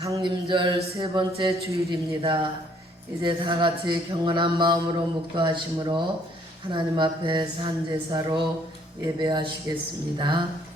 강림절 세 번째 주일입니다. 이제 다 같이 경건한 마음으로 묵도하심으로 하나님 앞에 산제사로 예배하시겠습니다.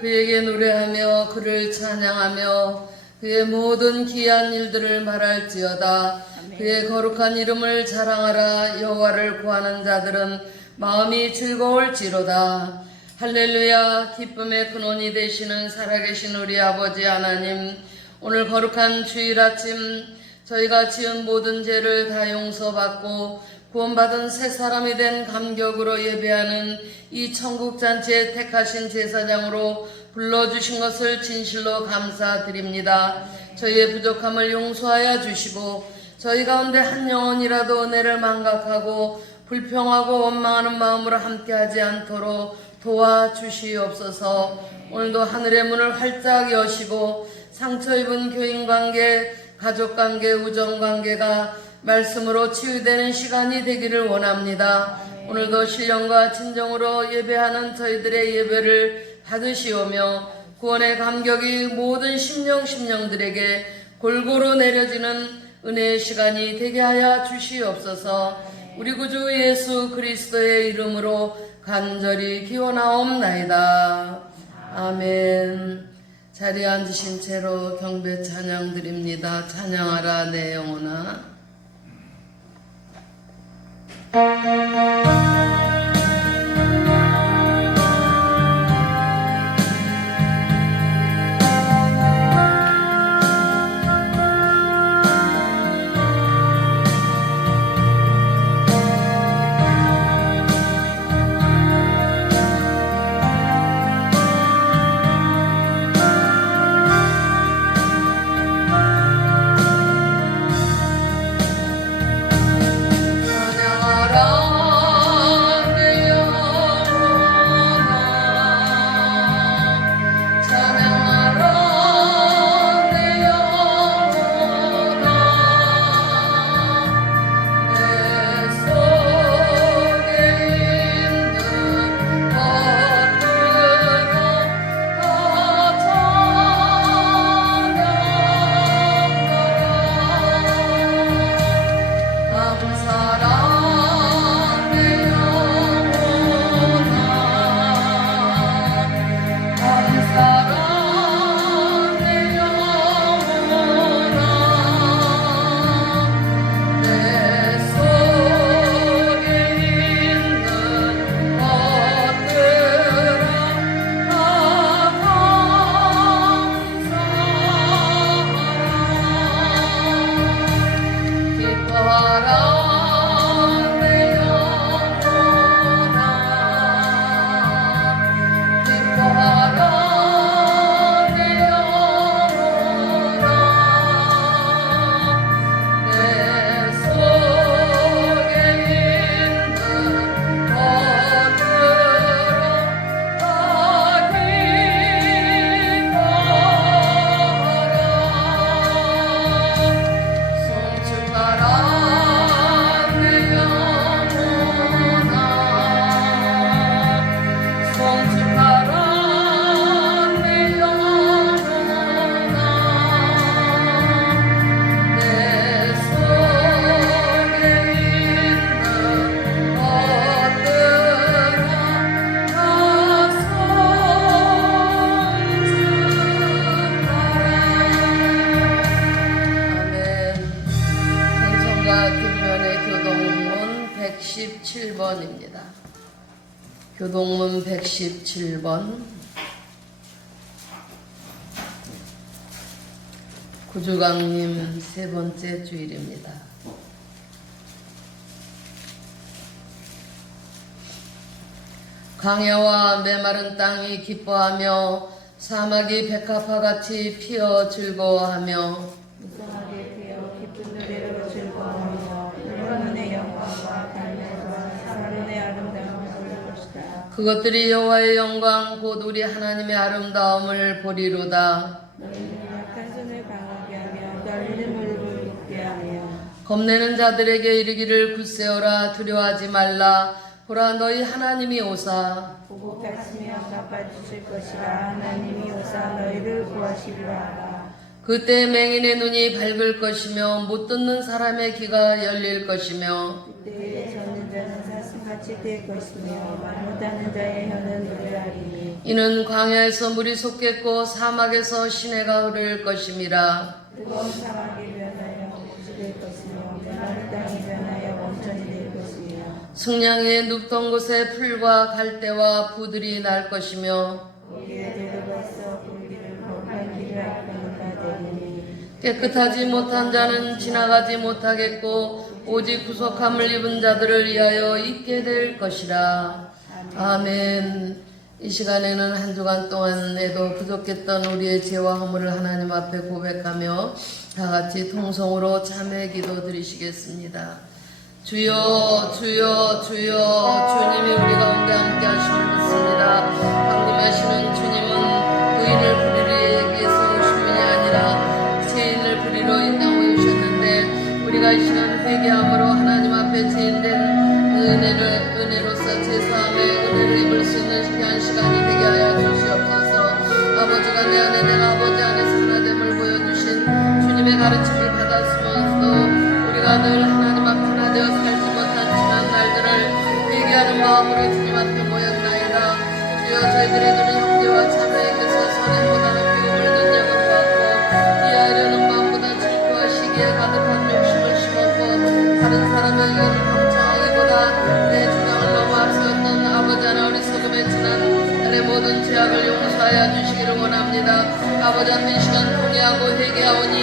그에게 노래하며 그를 찬양하며 그의 모든 귀한 일들을 말할지어다. 그의 거룩한 이름을 자랑하라. 여호와를 구하는 자들은 마음이 즐거울지로다. 할렐루야. 기쁨의 근원이 되시는 살아계신 우리 아버지 하나님, 오늘 거룩한 주일 아침 저희가 지은 모든 죄를 다 용서받고 구원받은 새 사람이 된 감격으로 예배하는 이 천국잔치에 택하신 제사장으로 불러주신 것을 진실로 감사드립니다. 저희의 부족함을 용서하여 주시고 저희 가운데 한 영혼이라도 은혜를 망각하고 불평하고 원망하는 마음으로 함께하지 않도록 도와주시옵소서. 오늘도 하늘의 문을 활짝 여시고 상처 입은 교인관계, 가족관계, 우정관계가 말씀으로 치유되는 시간이 되기를 원합니다. 오늘도 신령과 진정으로 예배하는 저희들의 예배를 받으시오며 구원의 감격이 모든 심령들에게 골고루 내려지는 은혜의 시간이 되게 하여 주시옵소서. 우리 구주 예수 그리스도의 이름으로 간절히 기원하옵나이다. 아멘. 자리에 앉으신 채로 경배 찬양 드립니다. 찬양하라 내 영혼아. 찬양하라 1번입니다. 교동문 117번. 구주강님 세 번째 주일입니다. 광야와 메마른 땅이 기뻐하며 사막이 백합화같이 피어 즐거워하며 무성하게 피어 기쁜 노래로 즐거워하며 여호와의 영광과 달려와 사론의 아름다움을 볼 것이다. 그것들이 여호와의 영광 곧 우리 하나님의 아름다움을 보리로다. 너희는 약한 손을 강하게 하며 떨리는 무릎을 굳게 하며 겁내는 자들에게 이르기를 굳세어라 두려워하지 말라. 보라 너희 하나님이 오사 보복하시며 갚아주실 것이라. 하나님이 오사 너희를 구하시리라. 그때 맹인의 눈이 밝을 것이며 못 듣는 사람의 귀가 열릴 것이며 그때에 젖는 자는 사슴같이 될 것이며 말 못하는 자의 혀는 노래하리니 이는 광야에서 물이 솟겠고 사막에서 시내가 흐를 것임이라. 뜨거운 사막이 변하여 못이 될 것이며 메마른 땅이 변하여 원천이 될 것이며 승냥이의 눕던 곳에 풀과 갈대와 부들이 날 것이며 거기에 데려가서 불기를 거룩한 길을 앞가니까 되리니 깨끗하지 못한 자는 지나가지 못하겠고 오직 구속함을 입은 자들을 위하여 있게 될 것이라. 아멘. 이 시간에는 한 주간 동안에도 부족했던 우리의 죄와 허물을 하나님 앞에 고백하며 다 같이 통성으로 참회 기도 드리시겠습니다. 주여 주여 주여 주님이 우리 가운데 함께 하심을 믿습니다. 방금 하시는 주님은 의인을 부리기 위해서 오신 분이 아니라 죄인을 부리러 이 땅에 오셨는데 우리가 이 시간 회개함으로 하나님 앞에 죄인된 은혜로서 제사함의 은혜를 입을 수 있는 귀한 시간이 되게 하여 주시옵소서. 아버지가 내 안에 내가 아버지 안에서 하나됨을 보여주신 주님의 가르침을 받았으면서도 우리가 늘 하나님 앞에 하나 되어 살지 못한 지난 날들을 회개하는 마음으로 주님 앞에 모였나이다. 주여 저희들의 눈은 형제와 자매에게서 선행보다는 미움을 눈여겨 받고 이해하려는 마음보다 질투와 시기에 가득한 욕심을 심었고 다른 사람의 의견을 방청하기보다 내 주장을 너무 앞세웠던 아버지 하나 어리석음에 지난 날의 모든 죄악을 용서하여 주시기를 원합니다. 아버지 앞에 이 시간 통회하고 회개하오니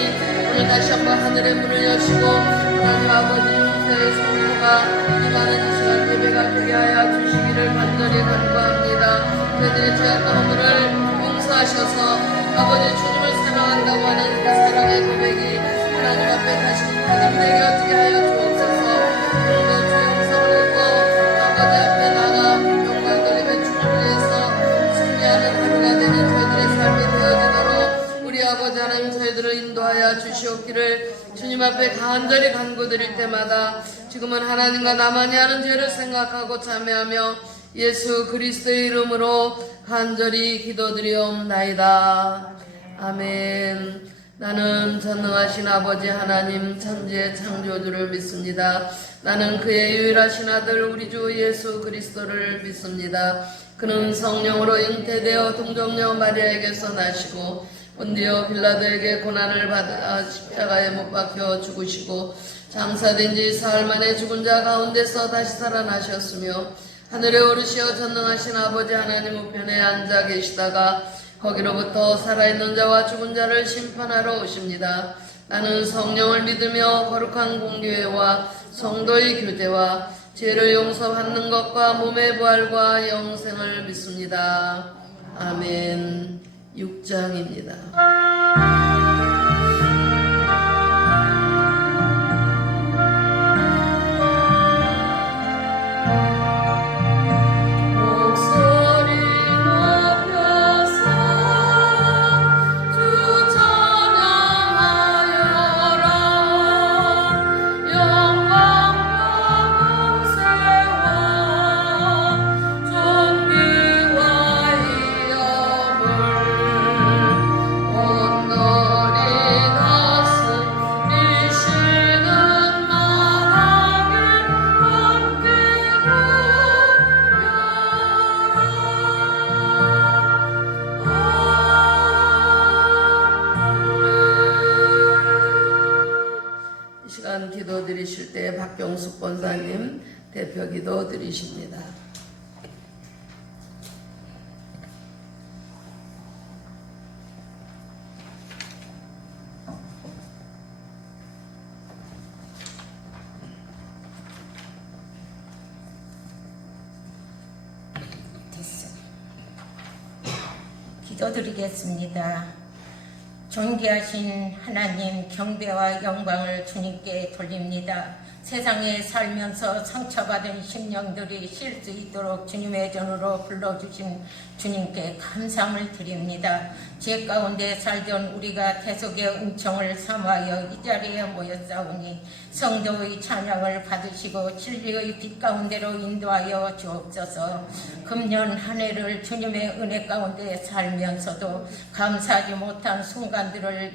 오늘 다시 한번 하늘의 문을 여시고 하나님 아버지 용서의 성도가 임하는 이 시간 예배가 되게 하여 주시기를 간절히 간구합니다. 저희들의 죄악과 허물을 용서하셔서 아버지 주님을 사랑한다고 하는 그 사랑의 고백이 하나님 앞에 다시 가짐되게 어떻게 하여 주옵소서. 오늘도 주 영성을 읽고 아버지 앞에 나가 영광 돌리며 주님을 위해서 승리하는 하루가 되는 저희들의 삶이 되어지도록 우리 아버지 하나님 저희들을 인도하여 주시옵기를 주님 앞에 간절히 간구드릴 때마다 지금은 하나님과 나만이 하는 죄를 생각하고 참회하며 예수 그리스도의 이름으로 간절히 기도드리옵나이다. 아멘. 나는 전능하신 아버지 하나님 천지의 창조주를 믿습니다. 나는 그의 유일하신 아들 우리 주 예수 그리스도를 믿습니다. 그는 성령으로 잉태되어 동정녀 마리아에게서 나시고 본디오 빌라도에게 고난을 받아 십자가에 못 박혀 죽으시고 장사된 지 사흘 만에 죽은 자 가운데서 다시 살아나셨으며 하늘에 오르시어 전능하신 아버지 하나님 우편에 앉아 계시다가 거기로부터 살아있는 자와 죽은 자를 심판하러 오십니다. 나는 성령을 믿으며 거룩한 공교회와 성도의 교제와 죄를 용서받는 것과 몸의 부활과 영생을 믿습니다. 아멘. 6장입니다. 기도 드리실 때 박경숙 권사님, 대표기도 드리십니다. 기도드리겠습니다. 존귀하신 하나님, 경배와 영광을 주님께 돌립니다. 세상에 살면서 상처받은 심령들이 쉴 수 있도록 주님의 전으로 불러주신 주님께 감사함을 드립니다. 죄 가운데 살던 우리가 대속의 은총을 삼하여 이 자리에 모였사오니 성도의 찬양을 받으시고 진리의 빛 가운데로 인도하여 주옵소서. 금년 한 해를 주님의 은혜 가운데 살면서도 감사하지 못한 순간들을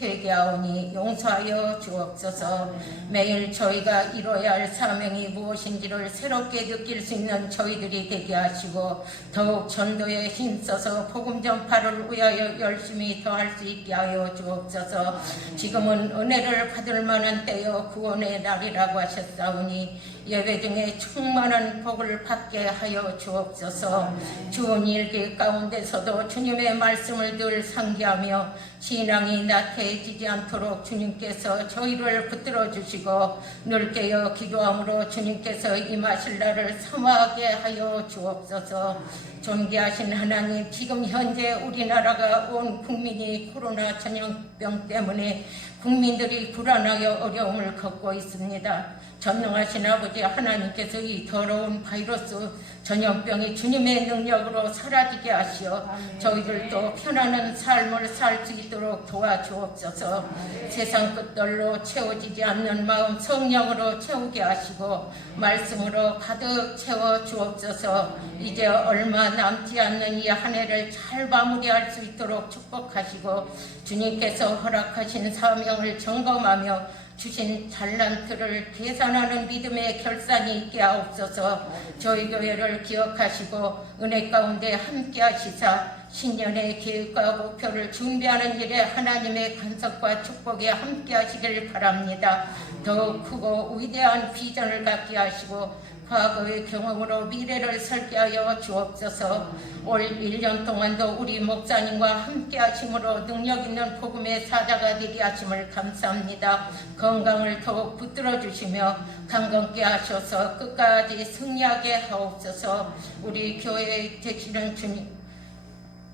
회개하오니 용서하여 주옵소서. 매일 저희가 이뤄야 할 사명이 무엇인지를 새롭게 느낄 수 있는 저희들이 되게 하시고 더욱 전도에 힘써서 복음 전파를 위하여 열심히 더할 수 있게 하여 주옵소서. 지금은 은혜를 받을 만한 때여 구원의 날이라고 하셨사오니 예배 중에 충만한 복을 받게 하여 주옵소서. 주은 일기 가운데서도 주님의 말씀을 늘 상기하며 신앙이 나태해지지 않도록 주님께서 저희를 붙들어 주시고 늘 깨어 기도함으로 주님께서 임하실 날을 사모하게 하여 주옵소서. 존귀하신 하나님, 지금 현재 우리나라가 온 국민이 코로나 전염병 때문에 국민들이 불안하여 어려움을 겪고 있습니다. 전능하신 아버지 하나님께서 이 더러운 바이러스 전염병이 주님의 능력으로 사라지게 하시어 저희들도 편안한 삶을 살 수 있도록 도와주옵소서. 세상 끝들로 채워지지 않는 마음 성령으로 채우게 하시고 말씀으로 가득 채워 주옵소서. 이제 얼마 남지 않는 이 한 해를 잘 마무리할 수 있도록 축복하시고 주님께서 허락하신 사명을 점검하며 주신 잘난트를 계산하는 믿음의 결산이 있게 하옵소서. 저희 교회를 기억하시고 은혜 가운데 함께 하시사 신년의 계획과 목표를 준비하는 일에 하나님의 간섭과 축복에 함께 하시길 바랍니다. 더욱 크고 위대한 비전을 갖게 하시고 과거의 경험으로 미래를 설계하여 주옵소서. 올 1년 동안도 우리 목사님과 함께 하심으로 능력 있는 복음의 사자가 되게 하심을 감사합니다. 건강을 더욱 붙들어 주시며 강건케 하셔서 끝까지 승리하게 하옵소서. 우리 교회에 되시는 주님,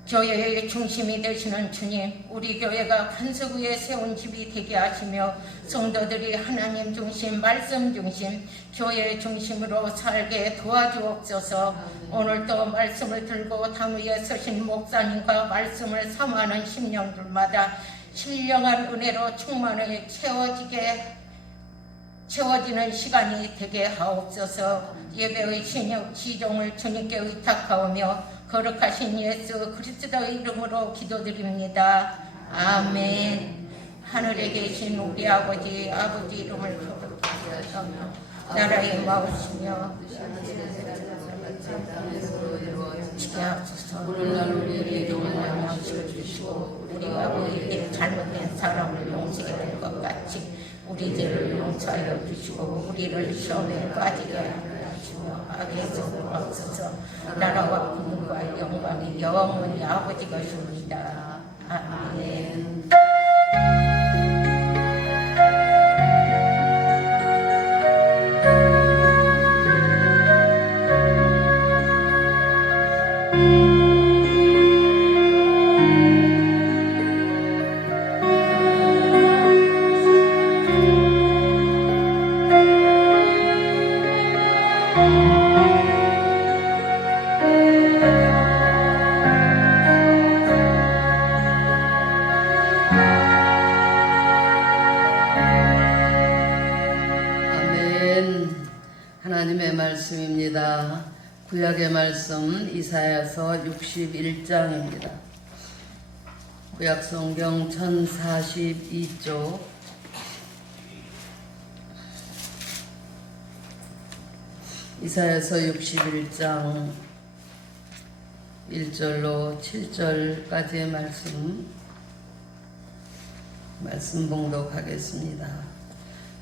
교회의 중심이 되시는 주님, 우리 교회가 반석 위에 세운 집이 되게 하시며 성도들이 하나님 중심, 말씀 중심, 교회 중심으로 살게 도와주옵소서. 오늘도 말씀을 들고 담 위에 서신 목사님과 말씀을 삼하는 심령들마다 신령한 은혜로 충만하게 채워지는 시간이 되게 하옵소서. 예배의 시종을 주님께 의탁하오며 거룩하신 예수 그리스도의 이름으로 기도드립니다. 아멘. 하늘에 계신 우리 아버지 이름을 거룩하게 하시며 나라의 마으시며 지게 하소서. 오늘날 우리에게 용할 양식을 주시고 우리가 우리에게 잘못된 사람을 용서해 줄 것 같이 우리 죄를 용서하여 주시고 우리를 시험에 빠지게 하시며 악에서 구하소서. 나라와 국능과 영광이 영원히 아버지 것입니다. 아멘. 하나님의 말씀입니다. 구약의 말씀 이사야서 61장입니다. 구약 성경 1042쪽 이사야서 61장 1절로 7절까지의 말씀 봉독하겠습니다.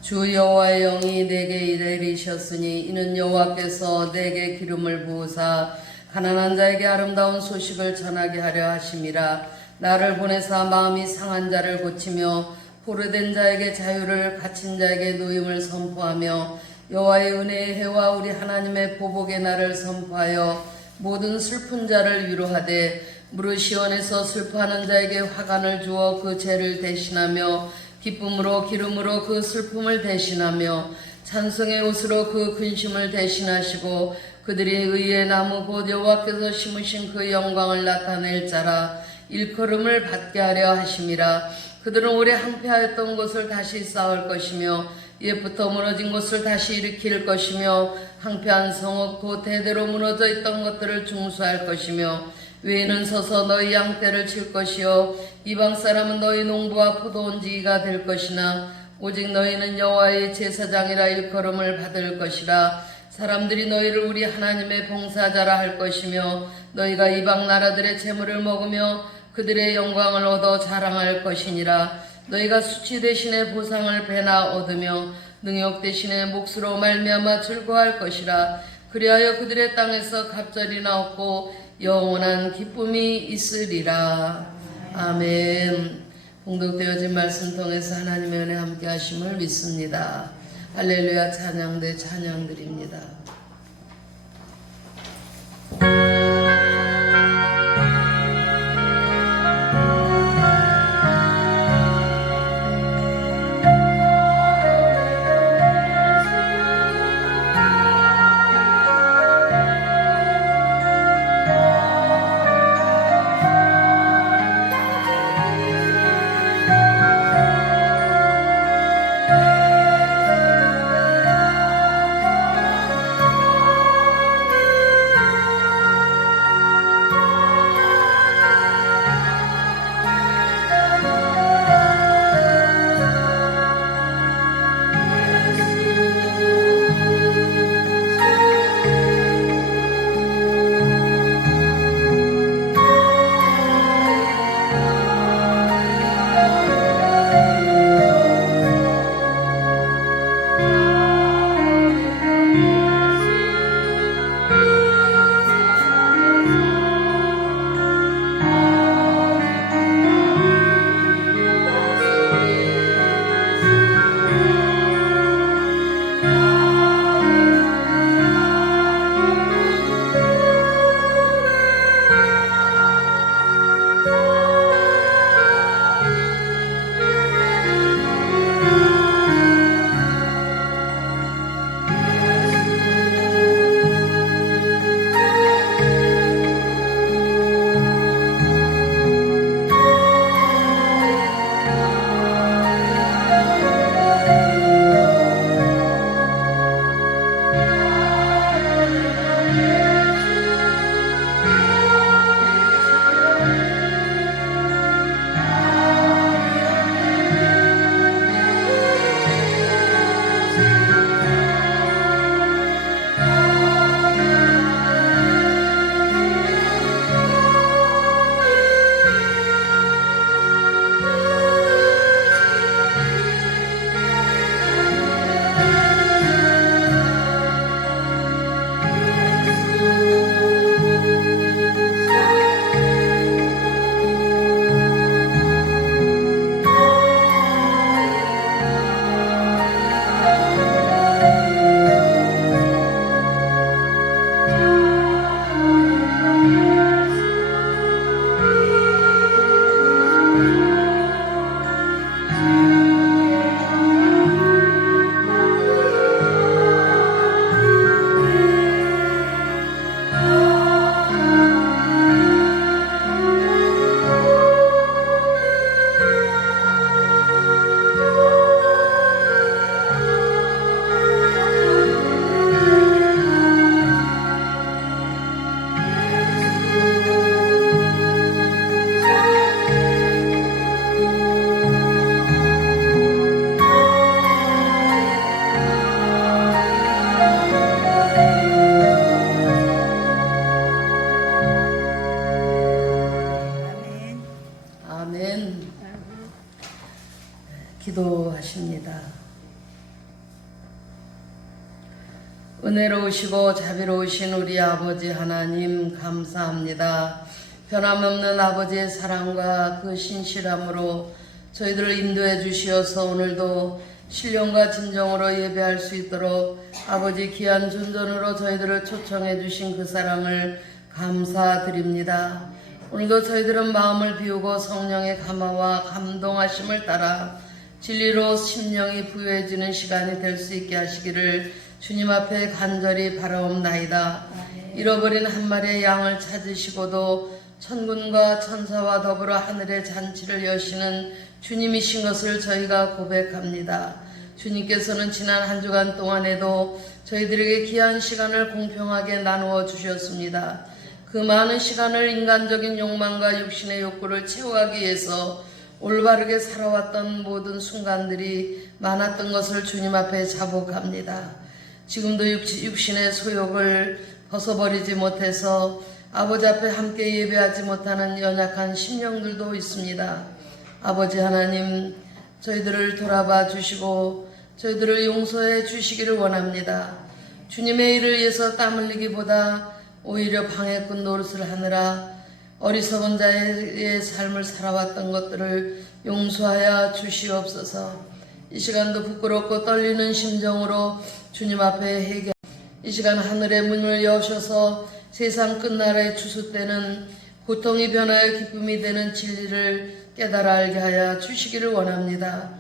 주 여호와의 영이 내게 이르시었으니 이는 여호와께서 내게 기름을 부으사 가난한 자에게 아름다운 소식을 전하게 하려 하심이라. 나를 보내사 마음이 상한 자를 고치며 포로된 자에게 자유를, 갇힌 자에게 노임을 선포하며 여호와의 은혜의 해와 우리 하나님의 보복의 날을 선포하여 모든 슬픈 자를 위로하되 무릇 시온에서 슬퍼하는 자에게 화관을 주어 그 죄를 대신하며 기쁨으로 기름으로 그 슬픔을 대신하며 찬송의 옷으로 그 근심을 대신하시고 그들이 의의 나무 곧 여호와께서 심으신 그 영광을 나타낼 자라 일컬음을 받게 하려 하심이라. 그들은 오래 항폐하였던 곳을 다시 쌓을 것이며 옛부터 무너진 곳을 다시 일으킬 것이며 항폐한 성읍 곧 대대로 무너져 있던 것들을 중수할 것이며 외에는 서서 너희 양떼를 칠 것이요 이방 사람은 너희 농부와 포도원지기가 될 것이나 오직 너희는 여호와의 제사장이라 일컬음을 받을 것이라. 사람들이 너희를 우리 하나님의 봉사자라 할 것이며 너희가 이방 나라들의 재물을 먹으며 그들의 영광을 얻어 자랑할 것이니라. 너희가 수치 대신에 보상을 배나 얻으며 능욕 대신에 몫으로 말미암아 즐거워할 것이라. 그리하여 그들의 땅에서 갑절이나 얻고 영원한 기쁨이 있으리라. 아멘. 봉독되어진 말씀 통해서 하나님의 은혜 함께 하심을 믿습니다. 할렐루야. 찬양대 찬양드립니다. 기도하십니다. 은혜로우시고 자비로우신 우리 아버지 하나님 감사합니다. 변함없는 아버지의 사랑과 그 신실함으로 저희들을 인도해 주시어서 오늘도 신령과 진정으로 예배할 수 있도록 아버지 귀한 존전으로 저희들을 초청해 주신 그 사랑을 감사드립니다. 오늘도 저희들은 마음을 비우고 성령의 감화와 감동하심을 따라 진리로 심령이 부유해지는 시간이 될 수 있게 하시기를 주님 앞에 간절히 바라옵나이다. 잃어버린 한 마리의 양을 찾으시고도 천군과 천사와 더불어 하늘의 잔치를 여시는 주님이신 것을 저희가 고백합니다. 주님께서는 지난 한 주간 동안에도 저희들에게 귀한 시간을 공평하게 나누어 주셨습니다. 그 많은 시간을 인간적인 욕망과 육신의 욕구를 채워가기 위해서 올바르게 살아왔던 모든 순간들이 많았던 것을 주님 앞에 자복합니다. 지금도 육신의 소욕을 벗어버리지 못해서 아버지 앞에 함께 예배하지 못하는 연약한 심령들도 있습니다. 아버지 하나님, 저희들을 돌아봐 주시고 저희들을 용서해 주시기를 원합니다. 주님의 일을 위해서 땀 흘리기보다 오히려 방해꾼 노릇을 하느라 어리석은 자의 삶을 살아왔던 것들을 용서하여 주시옵소서. 이 시간도 부끄럽고 떨리는 심정으로 주님 앞에 회개. 이 시간 하늘의 문을 여셔서 세상 끝날의 추수 때는 고통이 변하여 기쁨이 되는 진리를 깨달아 알게 하여 주시기를 원합니다.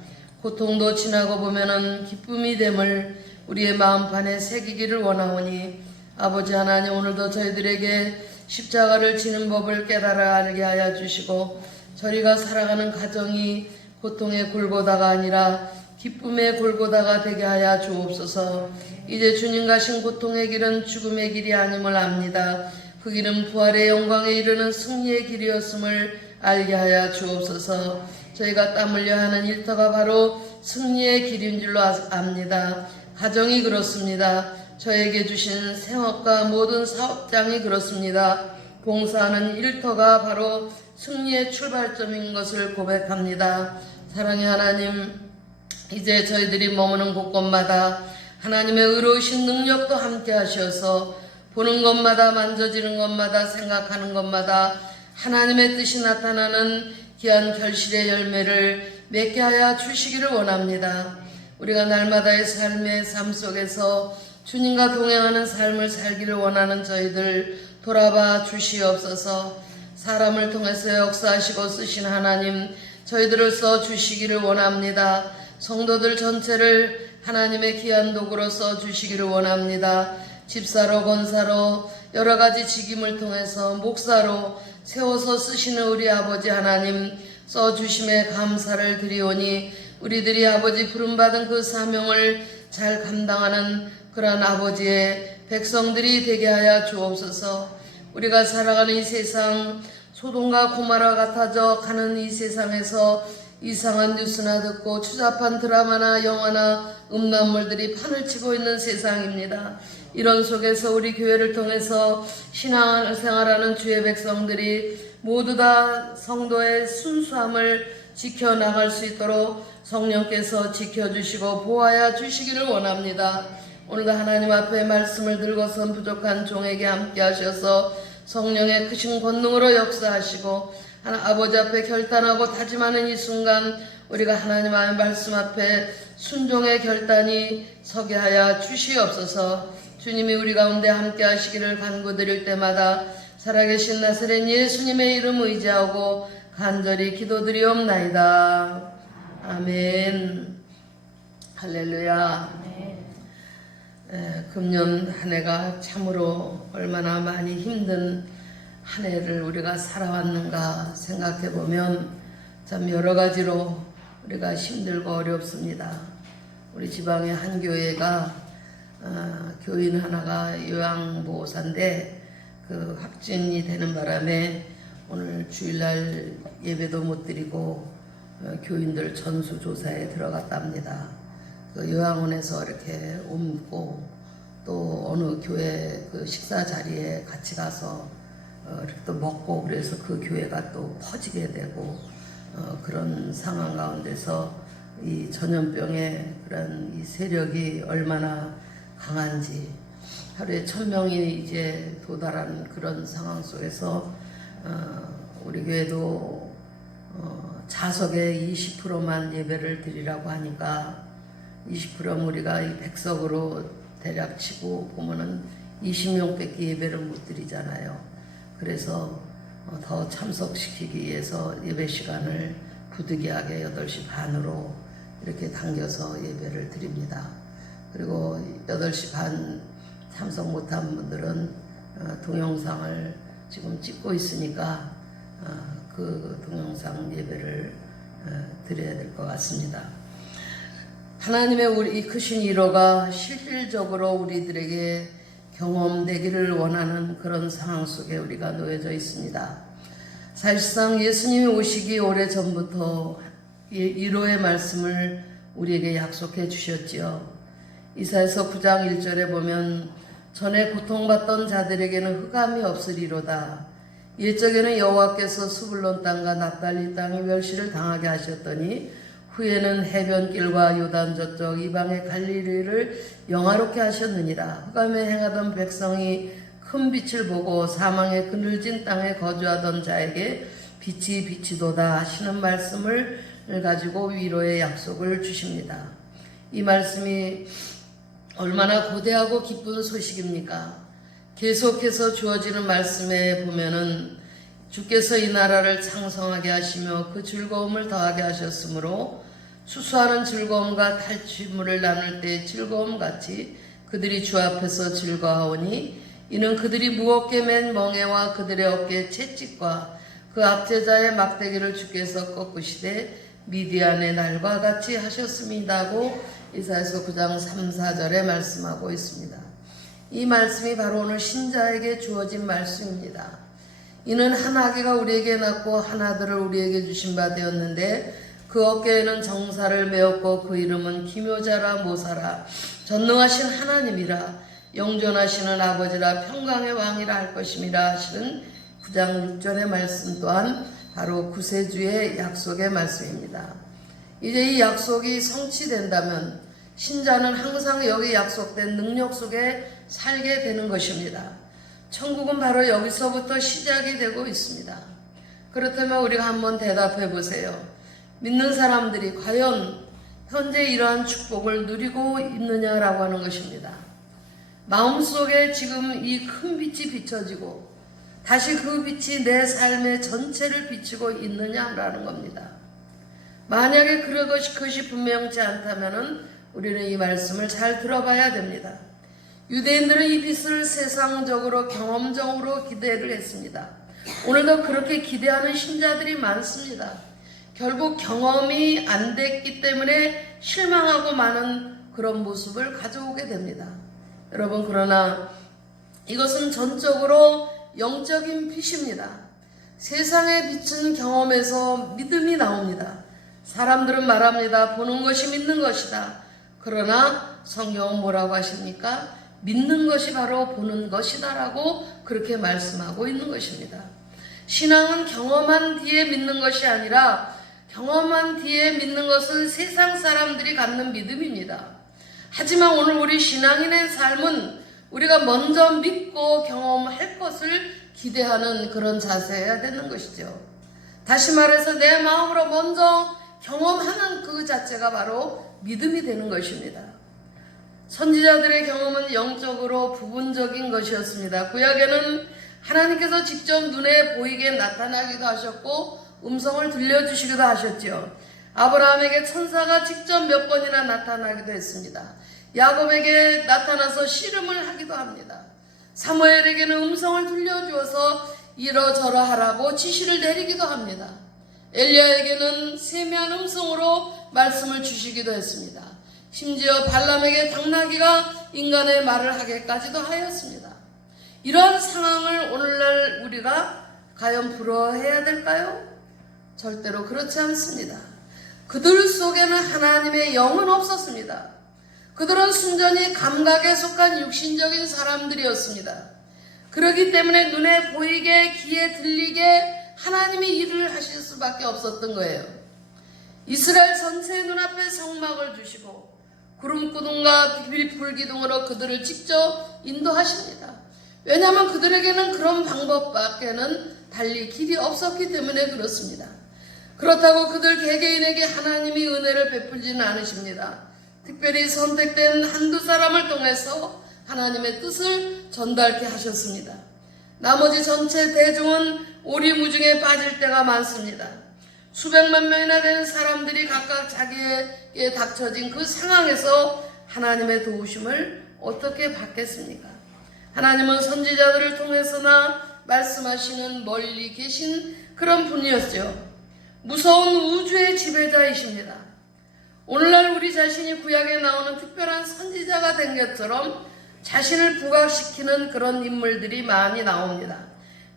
고통도 지나고 보면은 기쁨이 됨을 우리의 마음판에 새기기를 원하오니 아버지 하나님, 오늘도 저희들에게 십자가를 지는 법을 깨달아 알게 하여 주시고 저희가 살아가는 가정이 고통의 골고다가 아니라 기쁨의 골고다가 되게 하여 주옵소서. 이제 주님 가신 고통의 길은 죽음의 길이 아님을 압니다. 그 길은 부활의 영광에 이르는 승리의 길이었음을 알게 하여 주옵소서. 저희가 땀 흘려 하는 일터가 바로 승리의 길인 줄로 압니다. 가정이 그렇습니다. 저에게 주신 생업과 모든 사업장이 그렇습니다. 봉사하는 일터가 바로 승리의 출발점인 것을 고백합니다. 사랑의 하나님, 이제 저희들이 머무는 곳곳마다 하나님의 의로우신 능력도 함께 하셔서 보는 것마다, 만져지는 것마다, 생각하는 것마다 하나님의 뜻이 나타나는 귀한 결실의 열매를 맺게 하여 주시기를 원합니다. 우리가 날마다의 삶의 삶 속에서 주님과 동행하는 삶을 살기를 원하는 저희들 돌아봐 주시옵소서. 사람을 통해서 역사하시고 쓰신 하나님, 저희들을 써 주시기를 원합니다. 성도들 전체를 하나님의 귀한 도구로 써 주시기를 원합니다. 집사로, 권사로, 여러 가지 직임을 통해서 목사로 세워서 쓰시는 우리 아버지 하나님, 써 주심에 감사를 드리오니 우리들이 아버지 부름받은 그 사명을 잘 감당하는 그러한 아버지의 백성들이 되게 하여 주옵소서. 우리가 살아가는 이 세상, 소돔과 고모라 같아져 가는 이 세상에서 이상한 뉴스나 듣고 추잡한 드라마나 영화나 음란물들이 판을 치고 있는 세상입니다. 이런 속에서 우리 교회를 통해서 신앙생활하는 주의 백성들이 모두 다 성도의 순수함을 지켜나갈 수 있도록 성령께서 지켜주시고 보호하여 주시기를 원합니다. 오늘도 하나님 앞에 말씀을 들고선 부족한 종에게 함께 하셔서 성령의 크신 권능으로 역사하시고 아버지 앞에 결단하고 다짐하는 이 순간 우리가 하나님의 말씀 앞에 순종의 결단이 서게 하여 주시옵소서. 주님이 우리 가운데 함께 하시기를 간구드릴 때마다 살아계신 나사렛 예수님의 이름 의지하고 간절히 기도드리옵나이다. 아멘. 할렐루야. 금년 한 해가 참으로 얼마나 많이 힘든 한 해를 우리가 살아왔는가 생각해 보면 참 여러 가지로 우리가 힘들고 어렵습니다. 우리 지방의 한 교회가 교인 하나가 요양보호사인데 그 확진이 되는 바람에 오늘 주일날 예배도 못 드리고 교인들 전수조사에 들어갔답니다. 그 요양원에서 이렇게 옮고 또 어느 교회 그 식사 자리에 같이 가서 이렇게 또 먹고 그래서 그 교회가 또 퍼지게 되고 그런 상황 가운데서 이 전염병의 그런 이 세력이 얼마나 강한지 하루에 1000명이 이제 도달하는 그런 상황 속에서 우리 교회도 자석의 20%만 예배를 드리라고 하니까 20%면 우리가 이 100석으로 대략 치고 보면은 20명밖에 예배를 못 드리잖아요. 그래서 더 참석시키기 위해서 예배 시간을 부득이하게 8시 반으로 이렇게 당겨서 예배를 드립니다. 그리고 8시 반 참석 못한 분들은 동영상을 지금 찍고 있으니까 그 동영상 예배를 드려야 될 것 같습니다. 하나님의 우리 이 크신 위로가 실질적으로 우리들에게 경험되기를 원하는 그런 상황 속에 우리가 놓여져 있습니다. 사실상 예수님이 오시기 오래전부터 위로의 말씀을 우리에게 약속해 주셨지요. 이사야서 9장 1절에 보면 전에 고통받던 자들에게는 흑암이 없으리로다. 옛적에는 여호와께서 스불론 땅과 납달리 땅에 멸시를 당하게 하셨더니 후에는 해변길과 요단 저쪽 이방의 갈릴리를 영화롭게 하셨느니라. 흑암에 행하던 백성이 큰 빛을 보고 사망의 그늘진 땅에 거주하던 자에게 빛이 비치도다 하시는 말씀을 가지고 위로의 약속을 주십니다. 이 말씀이 얼마나 고대하고 기쁜 소식입니까? 계속해서 주어지는 말씀에 보면은 주께서 이 나라를 창성하게 하시며 그 즐거움을 더하게 하셨으므로 수수하는 즐거움과 탈취물을 나눌 때의 즐거움 같이 그들이 주 앞에서 즐거워하오니 이는 그들이 무겁게 맨 멍에와 그들의 어깨의 채찍과 그 압제자의 막대기를 주께서 꺾으시되 미디안의 날과 같이 하셨습니다고 이사야서 9장 3, 4절에 말씀하고 있습니다. 이 말씀이 바로 오늘 신자에게 주어진 말씀입니다. 이는 한 아기가 우리에게 낳고 한 아들을 우리에게 주신 바 되었는데 그 어깨에는 정사를 메었고 그 이름은 기묘자라 모사라 전능하신 하나님이라 영존하시는 아버지라 평강의 왕이라 할 것임이라 하시는 9장 6절의 말씀 또한 바로 구세주의 약속의 말씀입니다. 이제 이 약속이 성취된다면 신자는 항상 여기 약속된 능력 속에 살게 되는 것입니다. 천국은 바로 여기서부터 시작이 되고 있습니다. 그렇다면 우리가 한번 대답해 보세요. 믿는 사람들이 과연 현재 이러한 축복을 누리고 있느냐라고 하는 것입니다. 마음속에 지금 이 큰 빛이 비춰지고 다시 그 빛이 내 삶의 전체를 비추고 있느냐라는 겁니다. 만약에 그것이 분명치 않다면 우리는 이 말씀을 잘 들어봐야 됩니다. 유대인들은 이 빛을 세상적으로 경험적으로 기대를 했습니다. 오늘도 그렇게 기대하는 신자들이 많습니다. 결국 경험이 안 됐기 때문에 실망하고 많은 그런 모습을 가져오게 됩니다. 여러분, 그러나 이것은 전적으로 영적인 빛입니다. 세상의 빛은 경험에서 믿음이 나옵니다. 사람들은 말합니다. 보는 것이 믿는 것이다. 그러나 성경은 뭐라고 하십니까? 믿는 것이 바로 보는 것이다 라고 그렇게 말씀하고 있는 것입니다. 신앙은 경험한 뒤에 믿는 것이 아니라 경험한 뒤에 믿는 것은 세상 사람들이 갖는 믿음입니다. 하지만 오늘 우리 신앙인의 삶은 우리가 먼저 믿고 경험할 것을 기대하는 그런 자세여야 되는 것이죠. 다시 말해서 내 마음으로 먼저 경험하는 그 자체가 바로 믿음이 되는 것입니다. 선지자들의 경험은 영적으로 부분적인 것이었습니다. 구약에는 하나님께서 직접 눈에 보이게 나타나기도 하셨고 음성을 들려주시기도 하셨지요. 아브라함에게 천사가 직접 몇 번이나 나타나기도 했습니다. 야곱에게 나타나서 씨름을 하기도 합니다. 사무엘에게는 음성을 들려주어서 이러저러 하라고 지시를 내리기도 합니다. 엘리야에게는 세미한 음성으로 말씀을 주시기도 했습니다. 심지어 발람에게 당나귀가 인간의 말을 하게까지도 하였습니다. 이러한 상황을 오늘날 우리가 과연 부러워해야 될까요? 절대로 그렇지 않습니다. 그들 속에는 하나님의 영은 없었습니다. 그들은 순전히 감각에 속한 육신적인 사람들이었습니다. 그렇기 때문에 눈에 보이게 귀에 들리게 하나님이 일을 하실 수밖에 없었던 거예요. 이스라엘 전체의 눈앞에 성막을 두시고 구름구름과 불기둥으로 그들을 직접 인도하십니다. 왜냐하면 그들에게는 그런 방법밖에는 달리 길이 없었기 때문에 그렇습니다. 그렇다고 그들 개개인에게 하나님이 은혜를 베풀지는 않으십니다. 특별히 선택된 한두 사람을 통해서 하나님의 뜻을 전달케 하셨습니다. 나머지 전체 대중은 오리무중에 빠질 때가 많습니다. 수백만 명이나 되는 사람들이 각각 자기에게 닥쳐진 그 상황에서 하나님의 도우심을 어떻게 받겠습니까? 하나님은 선지자들을 통해서나 말씀하시는 멀리 계신 그런 분이었죠. 무서운 우주의 지배자이십니다. 오늘날 우리 자신이 구약에 나오는 특별한 선지자가 된 것처럼 자신을 부각시키는 그런 인물들이 많이 나옵니다.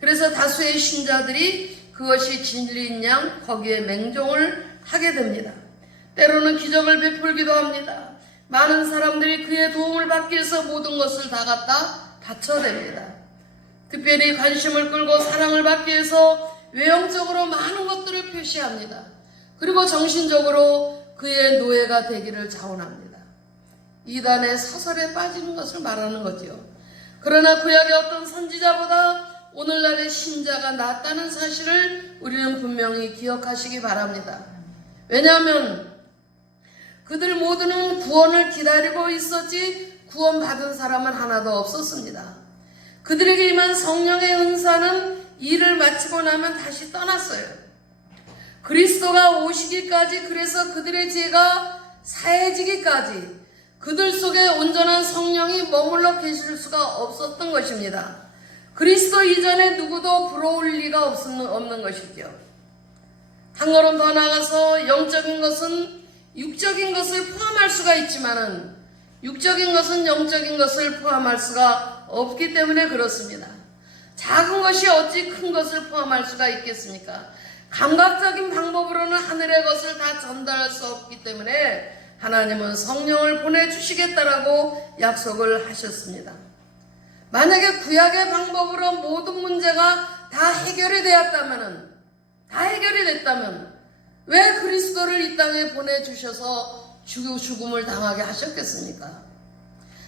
그래서 다수의 신자들이 그것이 진리인 양 거기에 맹종을 하게 됩니다. 때로는 기적을 베풀기도 합니다. 많은 사람들이 그의 도움을 받기 위해서 모든 것을 다 갖다 바쳐댑니다. 특별히 관심을 끌고 사랑을 받기 위해서 외형적으로 많은 것들을 표시합니다. 그리고 정신적으로 그의 노예가 되기를 자원합니다. 이단의 사설에 빠지는 것을 말하는 거지요. 그러나 구약의 어떤 선지자보다 오늘날의 신자가 낫다는 사실을 우리는 분명히 기억하시기 바랍니다. 왜냐하면 그들 모두는 구원을 기다리고 있었지 구원받은 사람은 하나도 없었습니다. 그들에게 임한 성령의 은사는 일을 마치고 나면 다시 떠났어요. 그리스도가 오시기까지, 그래서 그들의 죄가 사해지기까지 그들 속에 온전한 성령이 머물러 계실 수가 없었던 것입니다. 그리스도 이전에 누구도 부러울 리가 없는 것이죠. 한 걸음 더 나가서 영적인 것은 육적인 것을 포함할 수가 있지만은 육적인 것은 영적인 것을 포함할 수가 없기 때문에 그렇습니다. 작은 것이 어찌 큰 것을 포함할 수가 있겠습니까? 감각적인 방법으로는 하늘의 것을 다 전달할 수 없기 때문에 하나님은 성령을 보내주시겠다라고 약속을 하셨습니다. 만약에 구약의 방법으로 모든 문제가 다 해결이 됐다면 왜 그리스도를 이 땅에 보내주셔서 죽음을 당하게 하셨겠습니까?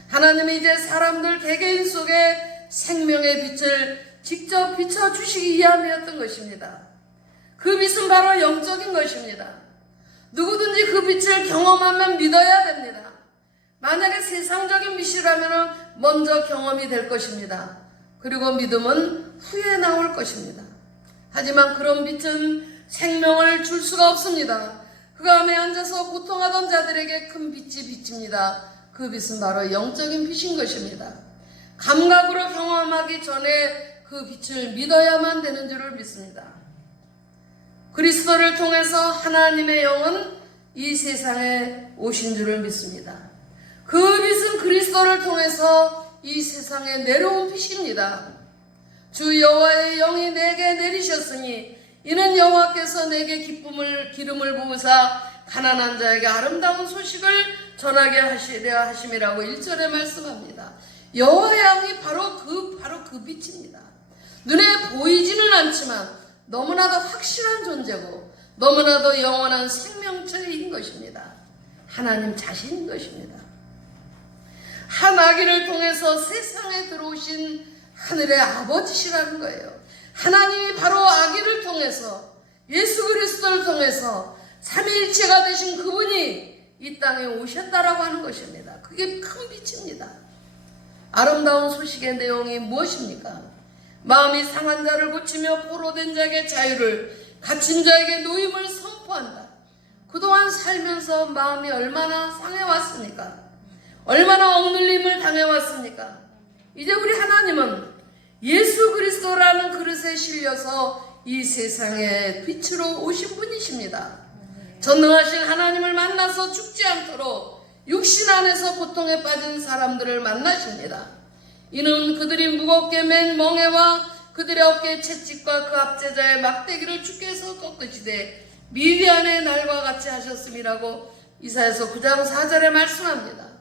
하나님이 이제 사람들 개개인 속에 생명의 빛을 직접 비춰주시기 위함이었던 것입니다. 그 빛은 바로 영적인 것입니다. 누구든지 그 빛을 경험하면 믿어야 됩니다. 만약에 세상적인 빛이라면 먼저 경험이 될 것입니다. 그리고 믿음은 후에 나올 것입니다. 하지만 그런 빛은 생명을 줄 수가 없습니다. 그 암에 앉아서 고통하던 자들에게 큰 빛이 비칩니다. 그 빛은 바로 영적인 빛인 것입니다. 감각으로 경험하기 전에 그 빛을 믿어야만 되는 줄을 믿습니다. 그리스도를 통해서 하나님의 영은 이 세상에 오신 줄을 믿습니다. 그 빛은 그리스도를 통해서 이 세상에 내려온 빛입니다. 주 여호와의 영이 내게 내리셨으니 이는 여호와께서 내게 기름을 부으사 가난한 자에게 아름다운 소식을 전하게 하시려 하심이라고 1절에 말씀합니다. 여호와의 영이 바로 그 빛입니다. 눈에 보이지는 않지만 너무나도 확실한 존재고 너무나도 영원한 생명체인 것입니다. 하나님 자신인 것입니다. 한 아기를 통해서 세상에 들어오신 하늘의 아버지시라는 거예요. 하나님이 바로 아기를 통해서 예수 그리스도를 통해서 삼위일체가 되신 그분이 이 땅에 오셨다라고 하는 것입니다. 그게 큰 빛입니다. 아름다운 소식의 내용이 무엇입니까? 마음이 상한 자를 고치며 포로된 자에게 자유를, 갇힌 자에게 노임을 선포한다. 그동안 살면서 마음이 얼마나 상해왔습니까? 얼마나 억눌림을 당해왔습니까? 이제 우리 하나님은 예수 그리스도라는 그릇에 실려서 이 세상에 빛으로 오신 분이십니다. 전능하신 하나님을 만나서 죽지 않도록 육신 안에서 고통에 빠진 사람들을 만나십니다. 이는 그들이 무겁게 맨 멍에와 그들의 어깨에 채찍과 그 압제자의 막대기를 주께서 꺾으시되 미디안의 날과 같이 하셨음이라고 이사야서 9장 4절에 말씀합니다.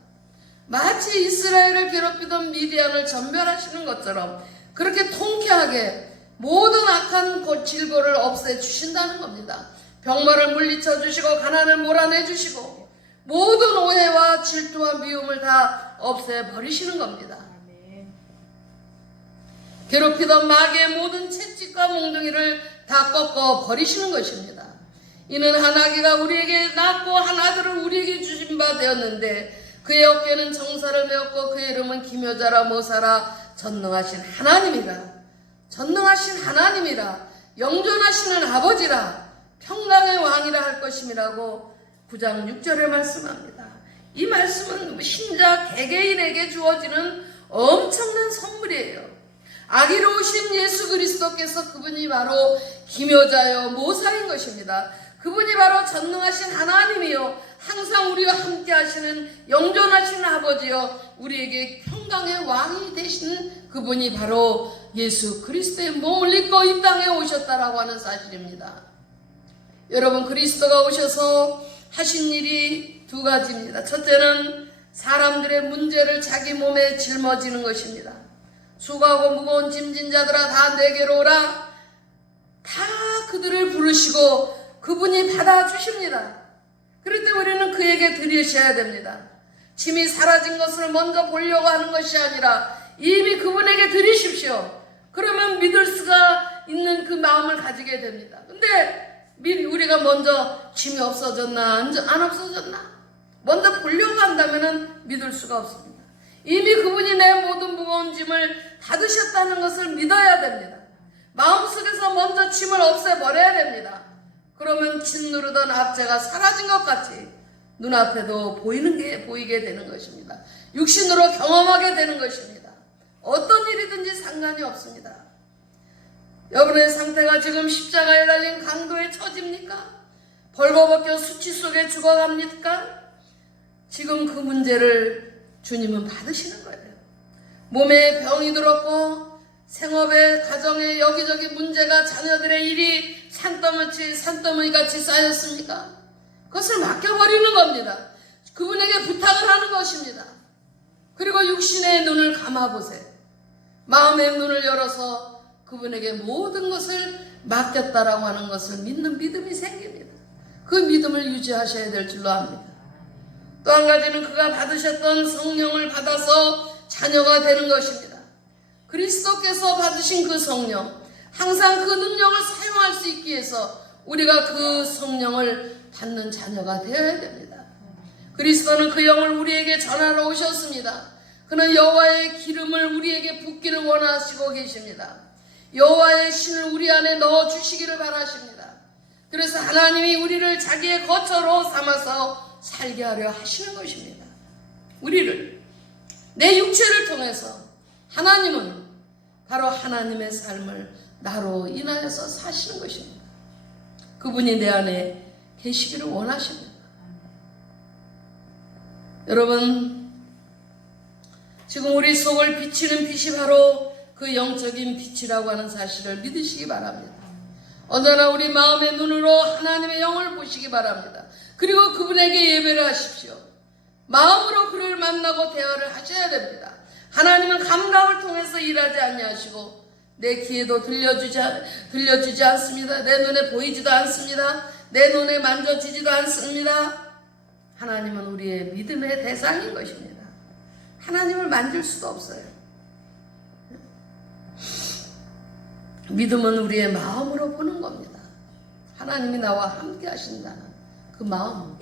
마치 이스라엘을 괴롭히던 미디안을 전멸하시는 것처럼 그렇게 통쾌하게 모든 악한 질고를 없애주신다는 겁니다. 병마를 물리쳐 주시고 가난을 몰아내 주시고 모든 오해와 질투와 미움을 다 없애버리시는 겁니다. 아멘. 괴롭히던 마귀의 모든 채찍과 몽둥이를 다 꺾어 버리시는 것입니다. 이는 한 아기가 우리에게 낳고 한 아들을 우리에게 주신 바 되었는데 그의 어깨는 정사를 메었고 그의 이름은 기묘자라 모사라 전능하신 하나님이라. 전능하신 하나님이라. 영존하시는 아버지라. 평강의 왕이라 할 것임이라고 9장 6절에 말씀합니다. 이 말씀은 신자 개개인에게 주어지는 엄청난 선물이에요. 아기로 오신 예수 그리스도께서 그분이 바로 기묘자여 모사인 것입니다. 그분이 바로 전능하신 하나님이요 항상 우리와 함께 하시는 영존하신 아버지요 우리에게 평강의 왕이 되신 그분이 바로 예수 그리스도의 몸을 입고 이 땅에 오셨다라고 하는 사실입니다. 여러분, 그리스도가 오셔서 하신 일이 두 가지입니다. 첫째는 사람들의 문제를 자기 몸에 짊어지는 것입니다. 수고하고 무거운 짐진 자들아 다 내게로 오라. 다 그들을 부르시고 그분이 받아주십니다. 그럴 때 우리는 그에게 드리셔야 됩니다. 짐이 사라진 것을 먼저 보려고 하는 것이 아니라 이미 그분에게 드리십시오. 그러면 믿을 수가 있는 그 마음을 가지게 됩니다. 근데 우리가 먼저 짐이 없어졌나 안 없어졌나 먼저 보려고 한다면 믿을 수가 없습니다. 이미 그분이 내 모든 무거운 짐을 받으셨다는 것을 믿어야 됩니다. 마음속에서 먼저 짐을 없애버려야 됩니다. 그러면 짓누르던 압제가 사라진 것 같이 눈앞에도 보이게 되는 것입니다. 육신으로 경험하게 되는 것입니다. 어떤 일이든지 상관이 없습니다. 여러분의 상태가 지금 십자가에 달린 강도에 처집니까? 벌거벗겨 수치 속에 죽어갑니까? 지금 그 문제를 주님은 받으시는 거예요. 몸에 병이 들었고 생업에 가정에 여기저기 문제가 자녀들의 일이 산더미같이 쌓였습니까? 그것을 맡겨버리는 겁니다. 그분에게 부탁을 하는 것입니다. 그리고 육신의 눈을 감아보세요. 마음의 눈을 열어서 그분에게 모든 것을 맡겼다라고 하는 것을 믿는 믿음이 생깁니다. 그 믿음을 유지하셔야 될 줄로 압니다. 또 한 가지는 그가 받으셨던 성령을 받아서 자녀가 되는 것입니다. 그리스도께서 받으신 그 성령, 항상 그 능력을 사용할 수 있기 위해서 우리가 그 성령을 받는 자녀가 되어야 됩니다. 그리스도는 그 영을 우리에게 전하러 오셨습니다. 그는 여호와의 기름을 우리에게 붓기를 원하시고 계십니다. 여호와의 신을 우리 안에 넣어 주시기를 바라십니다. 그래서 하나님이 우리를 자기의 거처로 삼아서 살게 하려 하시는 것입니다. 우리를 내 육체를 통해서 하나님은 바로 하나님의 삶을 나로 인하여서 사시는 것입니다. 그분이 내 안에 계시기를 원하십니다. 여러분, 지금 우리 속을 비치는 빛이 바로 그 영적인 빛이라고 하는 사실을 믿으시기 바랍니다. 언제나 우리 마음의 눈으로 하나님의 영을 보시기 바랍니다. 그리고 그분에게 예배를 하십시오. 마음으로 그를 만나고 대화를 하셔야 됩니다. 하나님은 감각을 통해서 일하지 아니하시고 내 귀에도 들려주지 않습니다. 내 눈에 보이지도 않습니다. 내 눈에 만져지지도 않습니다. 하나님은 우리의 믿음의 대상인 것입니다. 하나님을 만질 수도 없어요. 믿음은 우리의 마음으로 보는 겁니다. 하나님이 나와 함께 하신다는 그 마음.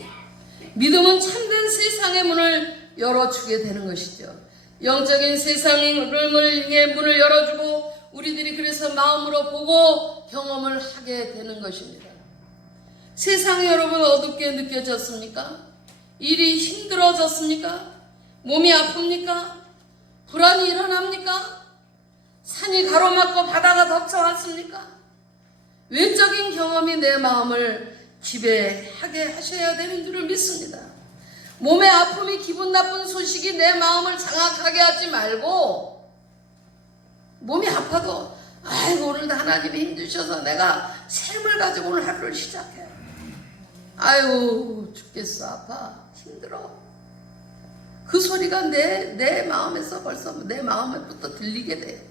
믿음은 참된 세상의 문을 열어주게 되는 것이죠. 영적인 세상의 문을 열어주고 우리들이 그래서 마음으로 보고 경험을 하게 되는 것입니다. 세상이 여러분 어둡게 느껴졌습니까? 일이 힘들어졌습니까? 몸이 아픕니까? 불안이 일어납니까? 산이 가로막고 바다가 덮쳐왔습니까? 외적인 경험이 내 마음을 지배하게 하셔야 되는 줄을 믿습니다. 몸의 아픔이 기분 나쁜 소식이 내 마음을 장악하게 하지 말고 몸이 아파도 아이고 오늘도 하나님이 힘주셔서 내가 샘을 가지고 오늘 하루를 시작해. 아이고 죽겠어 아파 힘들어. 그 소리가 내 마음에서 벌써 내 마음에부터 들리게 돼.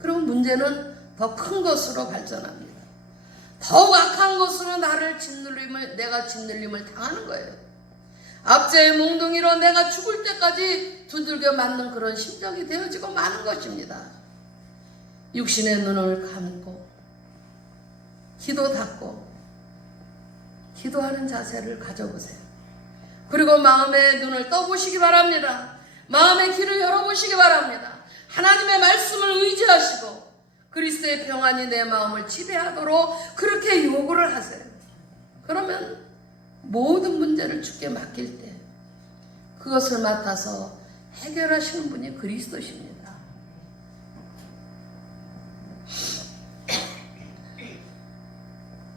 그럼 문제는 더 큰 것으로 발전합니다. 더욱 악한 것으로 내가 짓눌림을 당하는 거예요. 압제의 몽둥이로 내가 죽을 때까지 두들겨 맞는 그런 심정이 되어지고 마는 것입니다. 육신의 눈을 감고 기도 닫고 기도하는 자세를 가져보세요. 그리고 마음의 눈을 떠보시기 바랍니다. 마음의 길을 열어보시기 바랍니다. 하나님의 말씀을 의지하시고 그리스도의 평안이 내 마음을 지배하도록 그렇게 요구를 하세요. 그러면 모든 문제를 주께 맡길 때 그것을 맡아서 해결하시는 분이 그리스도십니다.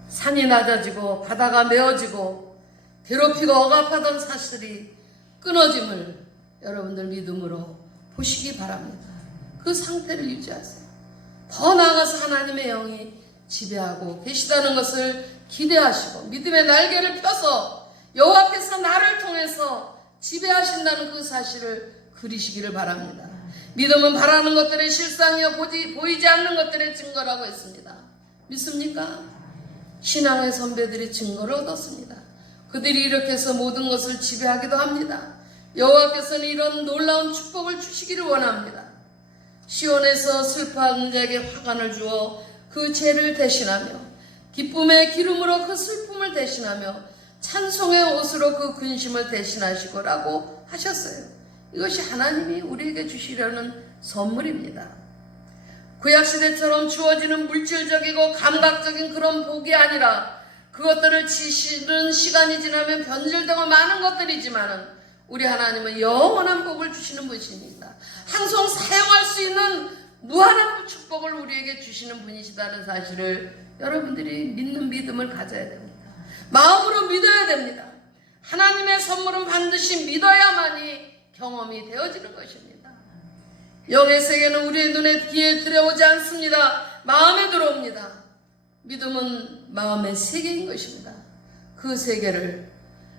산이 낮아지고 바다가 메어지고 괴롭히고 억압하던 사실이 끊어짐을 여러분들 믿음으로 보시기 바랍니다. 그 상태를 유지하세요. 더 나아가서 하나님의 영이 지배하고 계시다는 것을 기대하시고 믿음의 날개를 펴서 여호와께서 나를 통해서 지배하신다는 그 사실을 그리시기를 바랍니다. 믿음은 바라는 것들의 실상이요 보이지 않는 것들의 증거라고 했습니다. 믿습니까? 신앙의 선배들이 증거를 얻었습니다. 그들이 이렇게 해서 모든 것을 지배하기도 합니다. 여호와께서는 이런 놀라운 축복을 주시기를 원합니다. 시온에서 슬퍼하는 자에게 화관을 주어 그 죄를 대신하며 기쁨의 기름으로 그 슬픔을 대신하며 찬송의 옷으로 그 근심을 대신하시고라고 하셨어요. 이것이 하나님이 우리에게 주시려는 선물입니다. 구약시대처럼 주어지는 물질적이고 감각적인 그런 복이 아니라 그것들을 지시는 시간이 지나면 변질되고 많은 것들이지만은 우리 하나님은 영원한 복을 주시는 분이십니다. 항상 사용할 수 있는 무한한 축복을 우리에게 주시는 분이시다는 사실을 여러분들이 믿는 믿음을 가져야 됩니다. 마음으로 믿어야 됩니다. 하나님의 선물은 반드시 믿어야만이 경험이 되어지는 것입니다. 영의 세계는 우리의 눈에 귀에 들어오지 않습니다. 마음에 들어옵니다. 믿음은 마음의 세계인 것입니다. 그 세계를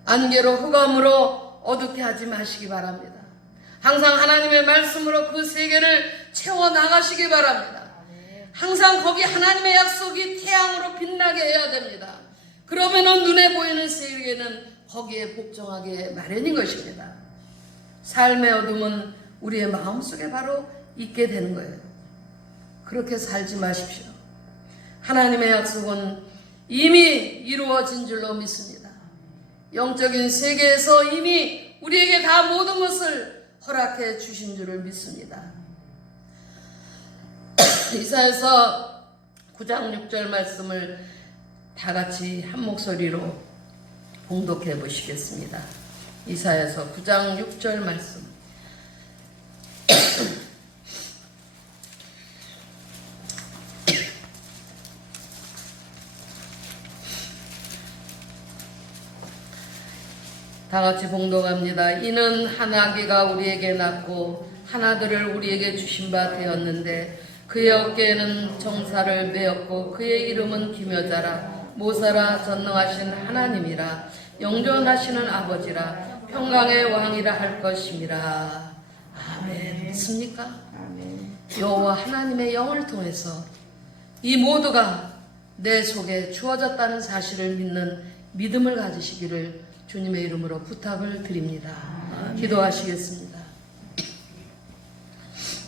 안개로 흑암으로 어둡게 하지 마시기 바랍니다. 항상 하나님의 말씀으로 그 세계를 채워나가시기 바랍니다. 항상 거기 하나님의 약속이 태양으로 빛나게 해야 됩니다. 그러면은 눈에 보이는 세계는 거기에 복종하게 마련인 것입니다. 삶의 어둠은 우리의 마음속에 바로 있게 되는 거예요. 그렇게 살지 마십시오. 하나님의 약속은 이미 이루어진 줄로 믿습니다. 영적인 세계에서 이미 우리에게 다 모든 것을 허락해 주신 줄을 믿습니다. 이사야서 9장 6절 말씀을 다 같이 한 목소리로 봉독해 보시겠습니다. 이사야서 9장 6절 말씀. 다 같이 봉독합니다. 이는 한 아기가 우리에게 낳고 한 아들을 우리에게 주신 바 되었는데 그의 어깨에는 정사를 메었고 그의 이름은 기묘자라 모사라 전능하신 하나님이라 영존하시는 아버지라 평강의 왕이라 할 것임이라. 아멘. 믿습니까? 아멘. 여호와 하나님의 영을 통해서 이 모두가 내 속에 주어졌다는 사실을 믿는 믿음을 가지시기를 주님의 이름으로 부탁을 드립니다. 기도하시겠습니다.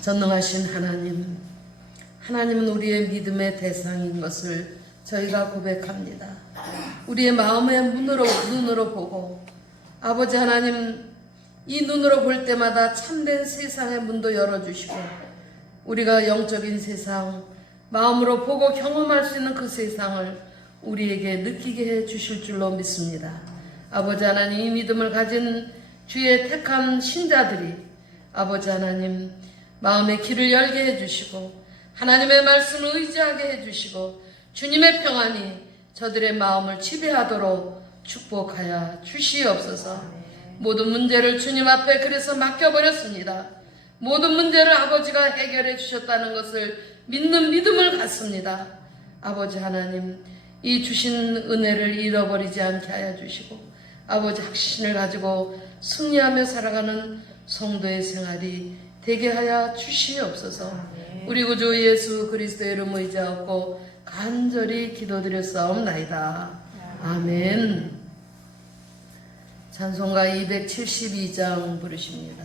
전능하신 하나님, 하나님은 우리의 믿음의 대상인 것을 저희가 고백합니다. 우리의 마음의 눈으로 보고 아버지 하나님, 이 눈으로 볼 때마다 참된 세상의 문도 열어주시고 우리가 영적인 세상, 마음으로 보고 경험할 수 있는 그 세상을 우리에게 느끼게 해 주실 줄로 믿습니다. 아버지 하나님, 이 믿음을 가진 주의 택한 신자들이 아버지 하나님 마음의 길을 열게 해주시고 하나님의 말씀을 의지하게 해주시고 주님의 평안이 저들의 마음을 지배하도록 축복하여 주시옵소서. 모든 문제를 주님 앞에 그래서 맡겨버렸습니다. 모든 문제를 아버지가 해결해 주셨다는 것을 믿는 믿음을 갖습니다. 아버지 하나님, 이 주신 은혜를 잃어버리지 않게 하여 주시고 아버지 확신을 가지고 승리하며 살아가는 성도의 생활이 되게 하여 주시옵소서. 우리 구주 예수 그리스도의 이름 의지하고 간절히 기도드렸사옵나이다. 아멘. 찬송가 272장 부르십니다.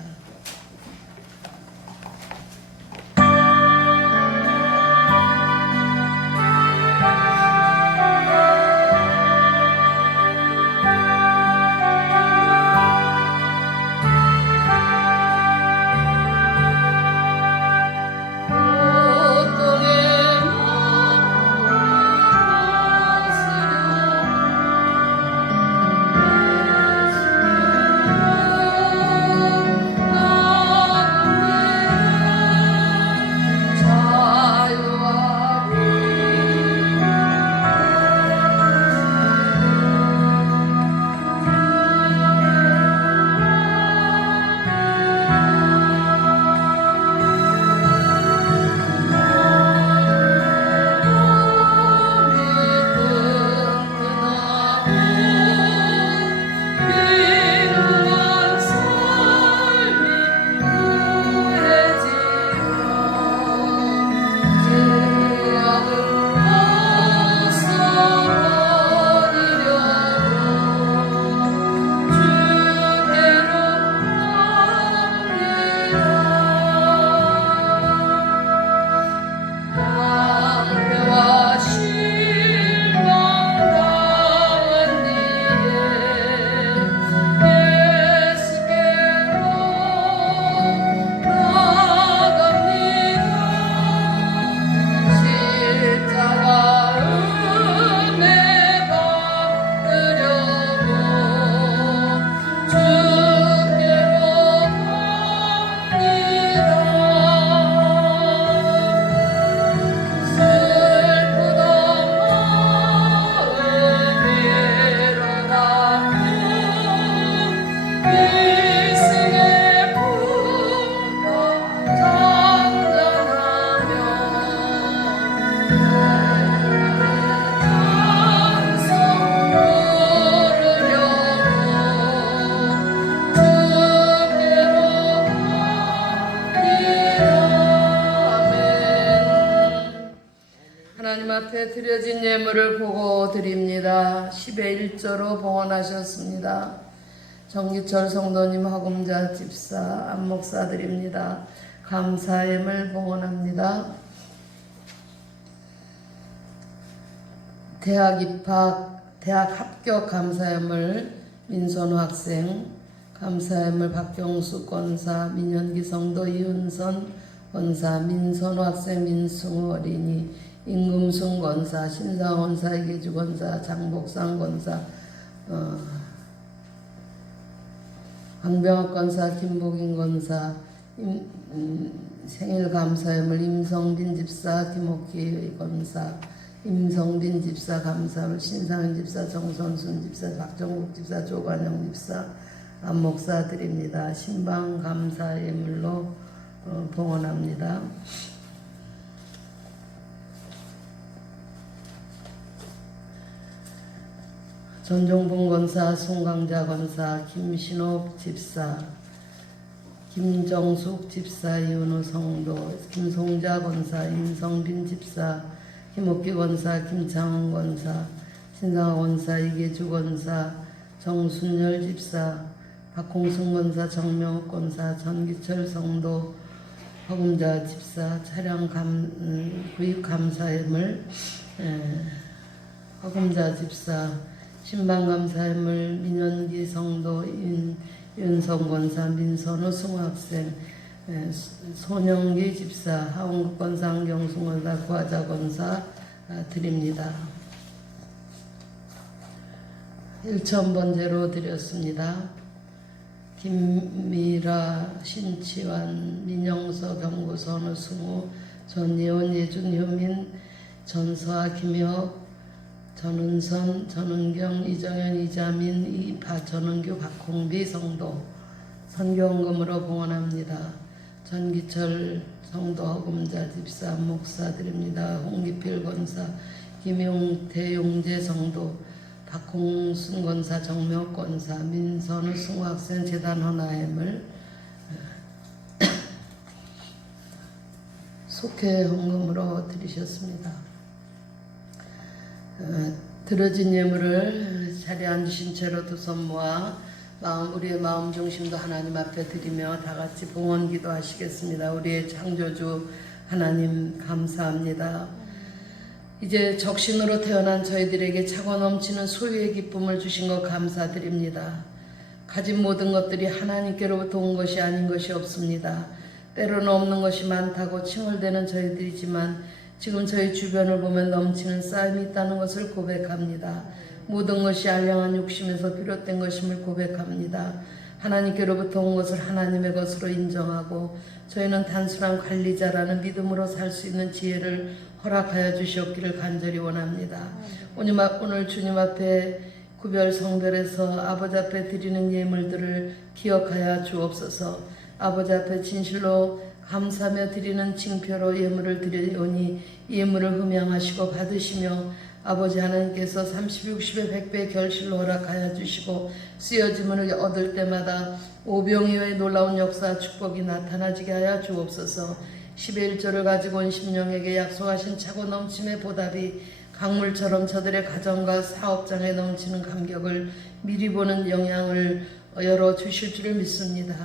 하나님 앞에 드려진 예물을 보고 드립니다. 10의 1조로 봉헌하셨습니다. 정기철 성도님, 화금자 집사, 안목사 드립니다. 감사 예물 봉헌합니다. 대학 입학, 대학 합격 감사 예물 민선우 학생, 감사 예물 박경수 권사, 민현기 성도, 이윤선 권사, 민선우 학생, 민승우 어린이, 임금순 권사, 신상 권사, 이계주 권사, 장복상 권사, 강병학 권사, 김복인 권사, 생일 감사예물 임성빈 집사, 김옥희 권사, 임성빈 집사 감사예물 신상현 집사, 정선순 집사, 박정국 집사, 조관영 집사, 안목사 드립니다. 신방 감사예물로 봉헌합니다. 전종봉 권사, 송강자 권사, 김신옥 집사, 김정숙 집사, 이은우 성도, 김송자 권사, 임성빈 집사, 김옥기 권사, 김창원 권사, 신상아 권사, 이계주 권사, 정순열 집사, 박홍순 권사, 정명욱 권사, 전기철 성도, 허금자 집사, 차량 구입 감사예물, 허금자 집사, 신방감사예물 민현기 성도, 윤성 권사, 민선우 승학생, 손영기 집사, 하원국 권사, 안경순 권사, 구하자 권사 드립니다. 1,000번제로 드렸습니다. 김미라, 신치환, 민영서, 경구선우, 승우, 전예원, 예준, 효민, 전서아, 김혁, 전은선, 전은경, 이정현, 이자민, 이파, 전은규, 박홍비 성도 선교원금으로 봉헌합니다. 전기철 성도, 허금자 집사, 목사 드립니다. 홍기필 권사, 김용태, 용재 성도, 박홍순 권사, 정명 권사, 민선우 승학생 재단 헌화예물 속회 헌금으로 드리셨습니다. 들어진 예물을 자리에 앉으신 채로 두 손 모아 우리의 마음 중심도 하나님 앞에 드리며 다 같이 봉헌 기도하시겠습니다. 우리의 창조주 하나님 감사합니다. 이제 적신으로 태어난 저희들에게 차고 넘치는 소유의 기쁨을 주신 것 감사드립니다. 가진 모든 것들이 하나님께로부터 온 것이 아닌 것이 없습니다. 때로는 없는 것이 많다고 칭얼대는 저희들이지만 지금 저희 주변을 보면 넘치는 쌀이 있다는 것을 고백합니다. 모든 것이 알량한 욕심에서 비롯된 것임을 고백합니다. 하나님께로부터 온 것을 하나님의 것으로 인정하고 저희는 단순한 관리자라는 믿음으로 살 수 있는 지혜를 허락하여 주시옵기를 간절히 원합니다. 오늘 주님 앞에 구별 성별해서 아버지 앞에 드리는 예물들을 기억하여 주옵소서. 아버지 앞에 진실로 감사하며 드리는 징표로 예물을 드리오니 예물을 흠양하시고 받으시며 아버지 하나님께서 30, 60의 100배의 결실로 허락하여 주시고 쓰여짐을 얻을 때마다 오병이어의 놀라운 역사 축복이 나타나지게 하여 주옵소서. 10의 1조를 가지고 온 심령에게 약속하신 차고 넘침의 보답이 강물처럼 저들의 가정과 사업장에 넘치는 감격을 미리 보는 영향을 열어주실 줄을 믿습니다.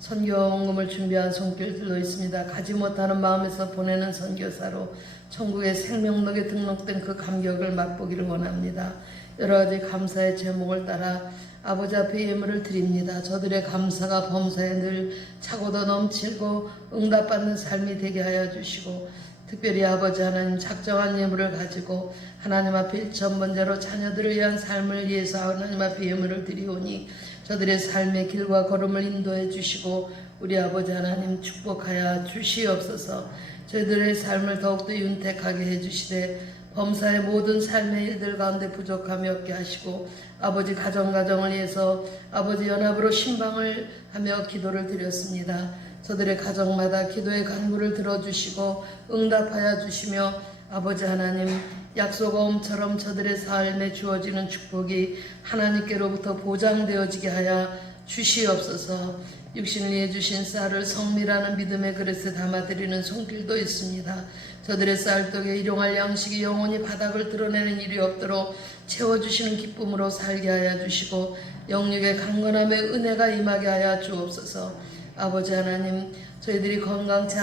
선교원금을 준비한 손길들도 있습니다. 가지 못하는 마음에서 보내는 선교사로 천국의 생명록에 등록된 그 감격을 맛보기를 원합니다. 여러 가지 감사의 제목을 따라 아버지 앞에 예물을 드립니다. 저들의 감사가 범사에 늘 차고도 넘치고 응답받는 삶이 되게 하여 주시고 특별히 아버지 하나님 작정한 예물을 가지고 하나님 앞에 1,000번째로 자녀들을 위한 삶을 위해서 하나님 앞에 예물을 드리오니 저들의 삶의 길과 걸음을 인도해 주시고 우리 아버지 하나님 축복하여 주시옵소서. 저희들의 삶을 더욱더 윤택하게 해주시되 범사의 모든 삶의 일들 가운데 부족함이 없게 하시고 아버지 가정을 위해서 아버지 연합으로 신방을 하며 기도를 드렸습니다. 저들의 가정마다 기도의 간구를 들어주시고 응답하여 주시며 아버지 하나님 약속어음처럼 저들의 삶에 주어지는 축복이 하나님께로부터 보장되어지게 하여 주시옵소서. 육신을 위해 주신 쌀을 성미라는 믿음의 그릇에 담아드리는 손길도 있습니다. 저들의 쌀떡에 일용할 양식이 영원히 바닥을 드러내는 일이 없도록 채워주시는 기쁨으로 살게 하여 주시고 영육의 강건함의 은혜가 임하게 하여 주옵소서. 아버지 하나님 저희들이 건강치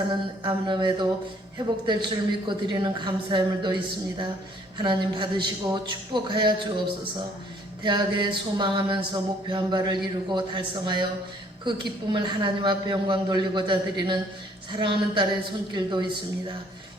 않음에도 회복될 줄 믿고 드리는 감사의 물도 있습니다. 하나님 받으시고 축복하여 주옵소서. 대학에 소망하면서 목표한 바를 이루고 달성하여 그 기쁨을 하나님 앞에 영광 돌리고자 드리는 사랑하는 딸의 손길도 있습니다.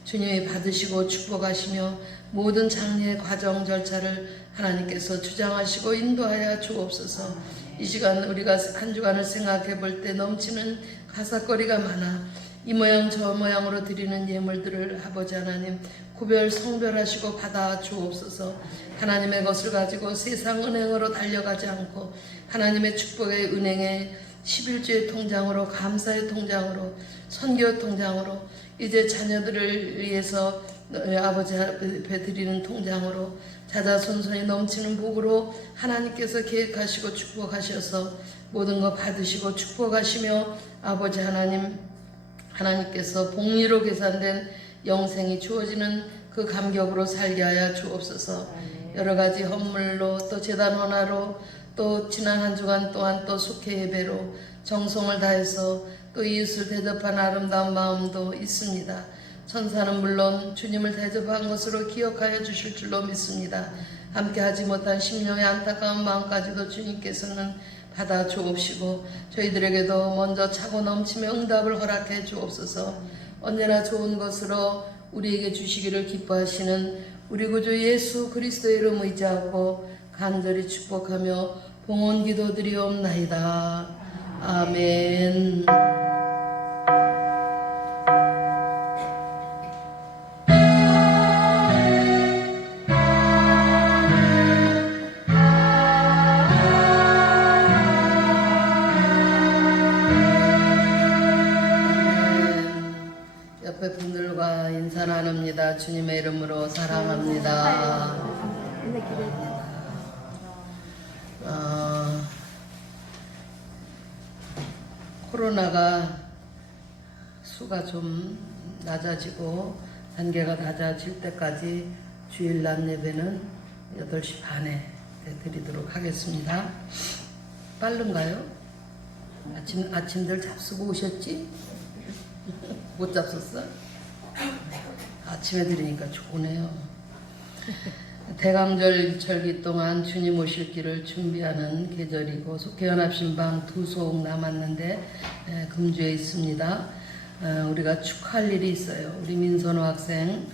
주님이 받으시고 축복하시며 모든 장례의 과정 절차를 하나님께서 주장하시고 인도하여 주옵소서. 이 시간 우리가 한 주간을 생각해 볼 때 넘치는 가사거리가 많아 이 모양 저 모양으로 드리는 예물들을 아버지 하나님 구별 성별하시고 받아 주옵소서. 하나님의 것을 가지고 세상 은행으로 달려가지 않고 하나님의 축복의 은행에 11조의 통장으로 감사의 통장으로 선교 통장으로 이제 자녀들을 위해서 아버지 앞에 드리는 통장으로 자자손손이 넘치는 복으로 하나님께서 계획하시고 축복하셔서 모든 것 받으시고 축복하시며 아버지 하나님께서 복리로 계산된 영생이 주어지는 그 감격으로 살게 하여 주옵소서. 여러 가지 헌물로 또 제단 헌화로 또 지난 한 주간 동안 또 속회 예배로 정성을 다해서 또 이웃을 대접한 아름다운 마음도 있습니다. 천사는 물론 주님을 대접한 것으로 기억하여 주실 줄로 믿습니다. 함께 하지 못한 심령의 안타까운 마음까지도 주님께서는 받아 주옵시고 저희들에게도 먼저 차고 넘치며 응답을 허락해 주옵소서. 언제나 좋은 것으로 우리에게 주시기를 기뻐하시는 우리 구주 예수 그리스도의 이름 의지하고 간절히 축복하며 봉헌 기도드리옵나이다. 아멘. 옆에 분들과 인사 나눕니다. 주님의 이름으로 사랑합니다. 코로나가 수가 좀 낮아지고 단계가 낮아질 때까지 주일 낮 예배는 8시 반에 드리도록 하겠습니다. 빠른가요? 아침들 잡수고 오셨지? 못 잡섰어? 아침에 들으니까 좋으네요. 대강절 절기 동안 주님 오실 길을 준비하는 계절이고 속회연합신방 2소옥 남았는데 금주에 있습니다. 우리가 축하할 일이 있어요. 우리 민선호 학생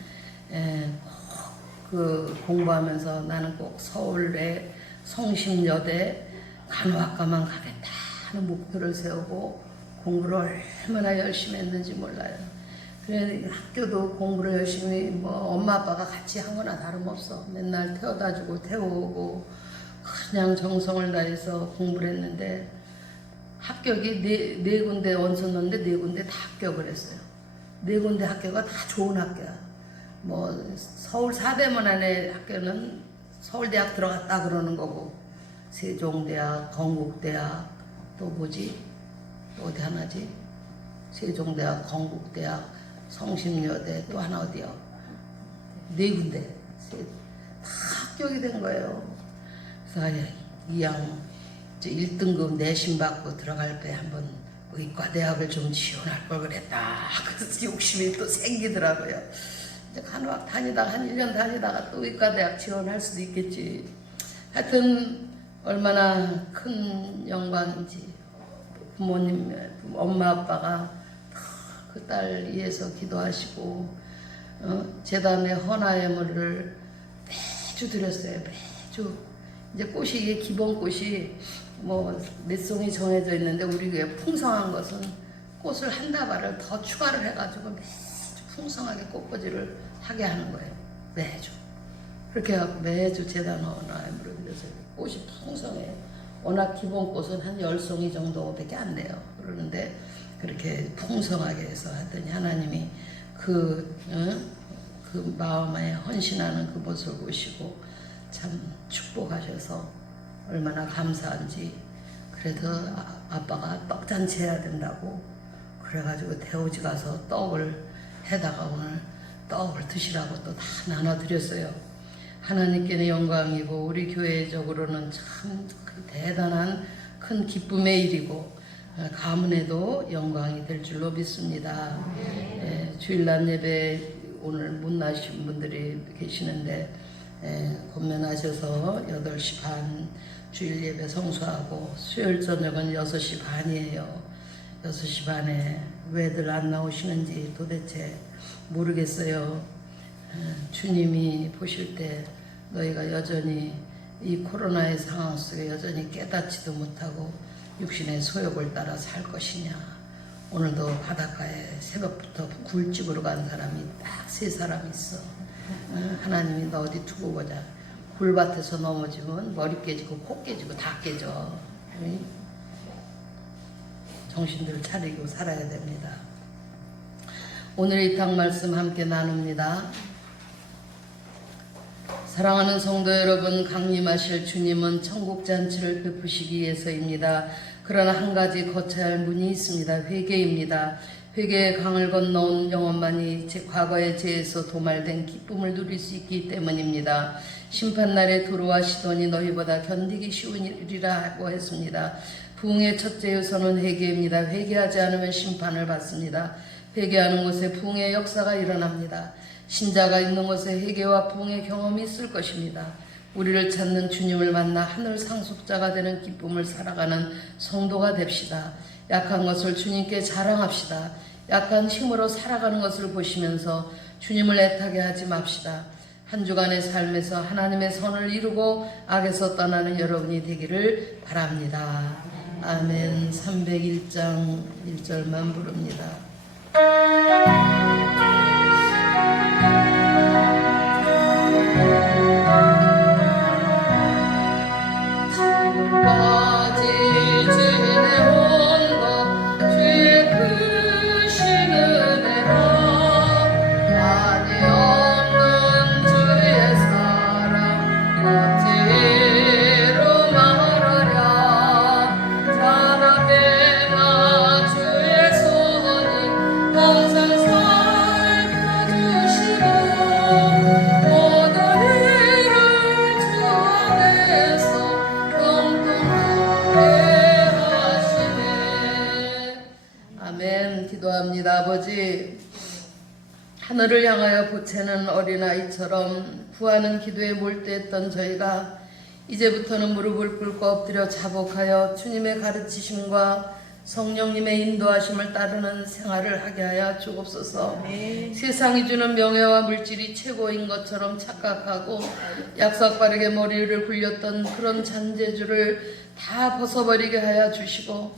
그 공부하면서 나는 꼭 서울의 성심여대 간호학과만 가겠다 하는 목표를 세우고 공부를 얼마나 열심히 했는지 몰라요. 그래 학교도 공부를 열심히 엄마 아빠가 같이 한 거나 다름없어. 맨날 태워다 주고 태워오고 그냥 정성을 다해서 공부를 했는데 합격이 네 군데 원서 넣는데 4군데 다 합격을 했어요. 4군데 합격가 다 좋은 학교야. 서울 4대문 안에 학교는 서울대학 들어갔다 그러는 거고 세종대학, 건국대학, 또 뭐지? 또 어디 하나지? 세종대학, 건국대학, 성심여대, 또 하나 어디요? 4군데 다 합격이 된 거예요. 그래서 이양 1등급 내신 받고 들어갈 때 한번 의과대학을 좀 지원할 걸 그랬다. 그래서 욕심이 또 생기더라고요. 이제 간호학 다니다가 한 1년 다니다가 또 의과대학 지원할 수도 있겠지. 하여튼 얼마나 큰 영광인지 부모님, 엄마 아빠가 그 딸 위해서 기도하시고 재단에 헌화예물을 매주 드렸어요. 매주. 이제 꽃이 이게 기본 꽃이 몇 송이 정해져 있는데 우리 교회 풍성한 것은 꽃을 한 다발을 더 추가를 해가지고 매주 풍성하게 꽃꽂이를 하게 하는 거예요. 매주. 그렇게 해갖고 매주 재단 헌화예물을 드려서 꽃이 풍성해요. 워낙 기본 꽃은 한 10송이 정도밖에 안 돼요. 그러는데 그렇게 풍성하게 해서 하더니 하나님이 그 마음에 헌신하는 그 모습을 보시고 참 축복하셔서 얼마나 감사한지. 그래서 아빠가 떡잔치 해야 된다고 그래가지고 대오지 가서 떡을 해다가 오늘 떡을 드시라고 또 다 나눠드렸어요. 하나님께는 영광이고 우리 교회적으로는 참 대단한 큰 기쁨의 일이고 가문에도 영광이 될 줄로 믿습니다. 주일날 예배 오늘 못 나신 분들이 계시는데 권면하셔서 8시 반 주일 예배 성수하고 수요일 저녁은 6시 반이에요. 6시 반에 왜들 안 나오시는지 도대체 모르겠어요. 주님이 보실 때 너희가 여전히 이 코로나의 상황 속에 여전히 깨닫지도 못하고 육신의 소욕을 따라 살 것이냐. 오늘도 바닷가에 새벽부터 굴집으로 간 사람이 딱 3사람 있어. 하나님이 너 어디 두고 보자. 굴밭에서 넘어지면 머리 깨지고 코 깨지고 다 깨져. 정신들 차리고 살아야 됩니다. 오늘 이탕 말씀 함께 나눕니다. 사랑하는 성도 여러분, 강림하실 주님은 천국잔치를 베푸시기 위해서입니다. 그러나 한 가지 거쳐야 할 문이 있습니다. 회개입니다. 회개의 강을 건너온 영혼만이 제 과거의 죄에서 도말된 기쁨을 누릴 수 있기 때문입니다. 심판날에 두루와 시돈이 너희보다 견디기 쉬운 일이라 하고 했습니다. 부흥의 첫째 요소는 회개입니다. 회개하지 않으면 심판을 받습니다. 회개하는 곳에 부흥의 역사가 일어납니다. 신자가 있는 곳에 회개와 부흥의 경험이 있을 것입니다. 우리를 찾는 주님을 만나 하늘 상속자가 되는 기쁨을 살아가는 성도가 됩시다. 약한 것을 주님께 자랑합시다. 약한 힘으로 살아가는 것을 보시면서 주님을 애타게 하지 맙시다. 한 주간의 삶에서 하나님의 선을 이루고 악에서 떠나는 여러분이 되기를 바랍니다. 아멘. 301장 1절만 부릅니다. 항상 기도합니다. 아버지, 하늘을 향하여 보채는 어린아이처럼 구하는 기도에 몰두했던 저희가 이제부터는 무릎을 꿇고 엎드려 자복하여 주님의 가르치심과 성령님의 인도하심을 따르는 생활을 하게 하여 주옵소서. 세상이 주는 명예와 물질이 최고인 것처럼 착각하고 약삭빠르게 머리를 굴렸던 그런 잔재주를 다 벗어버리게 하여 주시고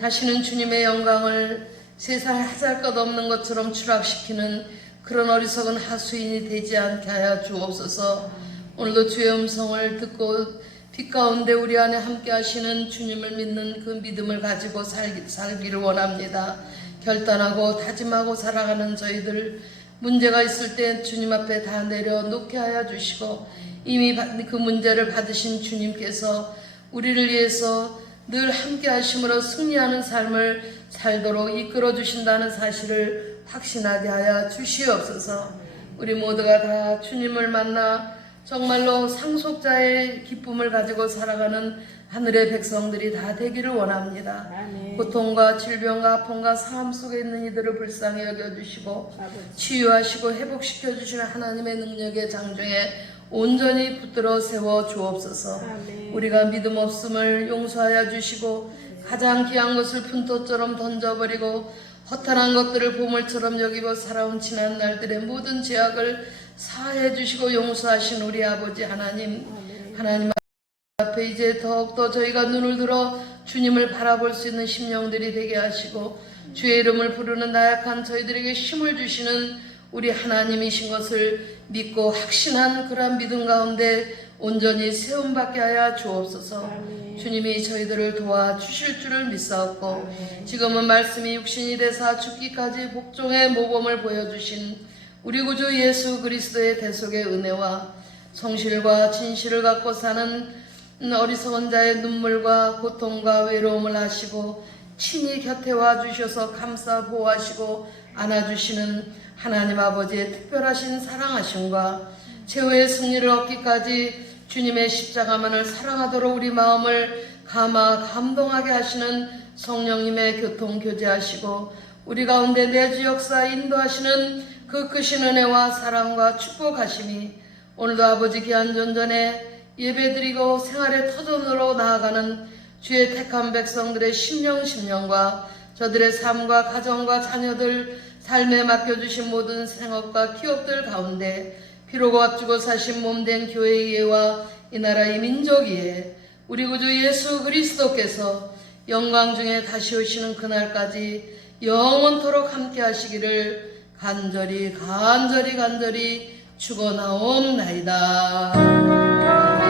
다시는 주님의 영광을 세상에 하잘것없는 것처럼 추락시키는 그런 어리석은 하수인이 되지 않게 하여 주옵소서. 오늘도 주의 음성을 듣고 빛 가운데 우리 안에 함께 하시는 주님을 믿는 그 믿음을 가지고 살기를 원합니다. 결단하고 다짐하고 살아가는 저희들, 문제가 있을 때 주님 앞에 다 내려놓게 하여 주시고 이미 그 문제를 받으신 주님께서 우리를 위해서 늘 함께 하심으로 승리하는 삶을 살도록 이끌어 주신다는 사실을 확신하게 하여 주시옵소서. 우리 모두가 다 주님을 만나 정말로 상속자의 기쁨을 가지고 살아가는 하늘의 백성들이 다 되기를 원합니다. 아멘. 고통과 질병과 아픔과 삶 속에 있는 이들을 불쌍히 여겨주시고 치유하시고 회복시켜 주시는 하나님의 능력의 장중에 온전히 붙들어 세워 주옵소서. 아멘. 우리가 믿음 없음을 용서하여 주시고 가장 귀한 것을 푼토처럼 던져버리고 허탄한 것들을 보물처럼 여기고 살아온 지난 날들의 모든 죄악을 사해 주시고 용서하신 우리 아버지 하나님, 하나님 앞에 이제 더욱더 저희가 눈을 들어 주님을 바라볼 수 있는 심령들이 되게 하시고 주의 이름을 부르는 나약한 저희들에게 힘을 주시는 우리 하나님이신 것을 믿고 확신한 그러한 믿음 가운데 온전히 세움받게 하여 주옵소서. 아멘. 주님이 저희들을 도와주실 줄을 믿사옵고 지금은 말씀이 육신이 되사 죽기까지 복종의 모범을 보여주신 우리 구주 예수 그리스도의 대속의 은혜와 성실과 진실을 갖고 사는 어리석은 자의 눈물과 고통과 외로움을 하시고 친히 곁에 와주셔서 감싸 보호하시고 안아주시는 하나님 아버지의 특별하신 사랑하심과 최후의 승리를 얻기까지 주님의 십자가만을 사랑하도록 우리 마음을 감동하게 하시는 성령님의 교통교제하시고 우리 가운데 내주 역사 인도하시는 그 크신 은혜와 사랑과 축복하심이 오늘도 아버지 귀한 전전에 예배드리고 생활의 터전으로 나아가는 주의 택한 백성들의 심령과 저들의 삶과 가정과 자녀들 삶에 맡겨주신 모든 생업과 기업들 가운데 피로 앞주고 사신 몸된 교회의 예와 이 나라의 민족이에 우리 구주 예수 그리스도께서 영광 중에 다시 오시는 그날까지 영원토록 함께 하시기를 간절히 축원하옵나이다. 아멘.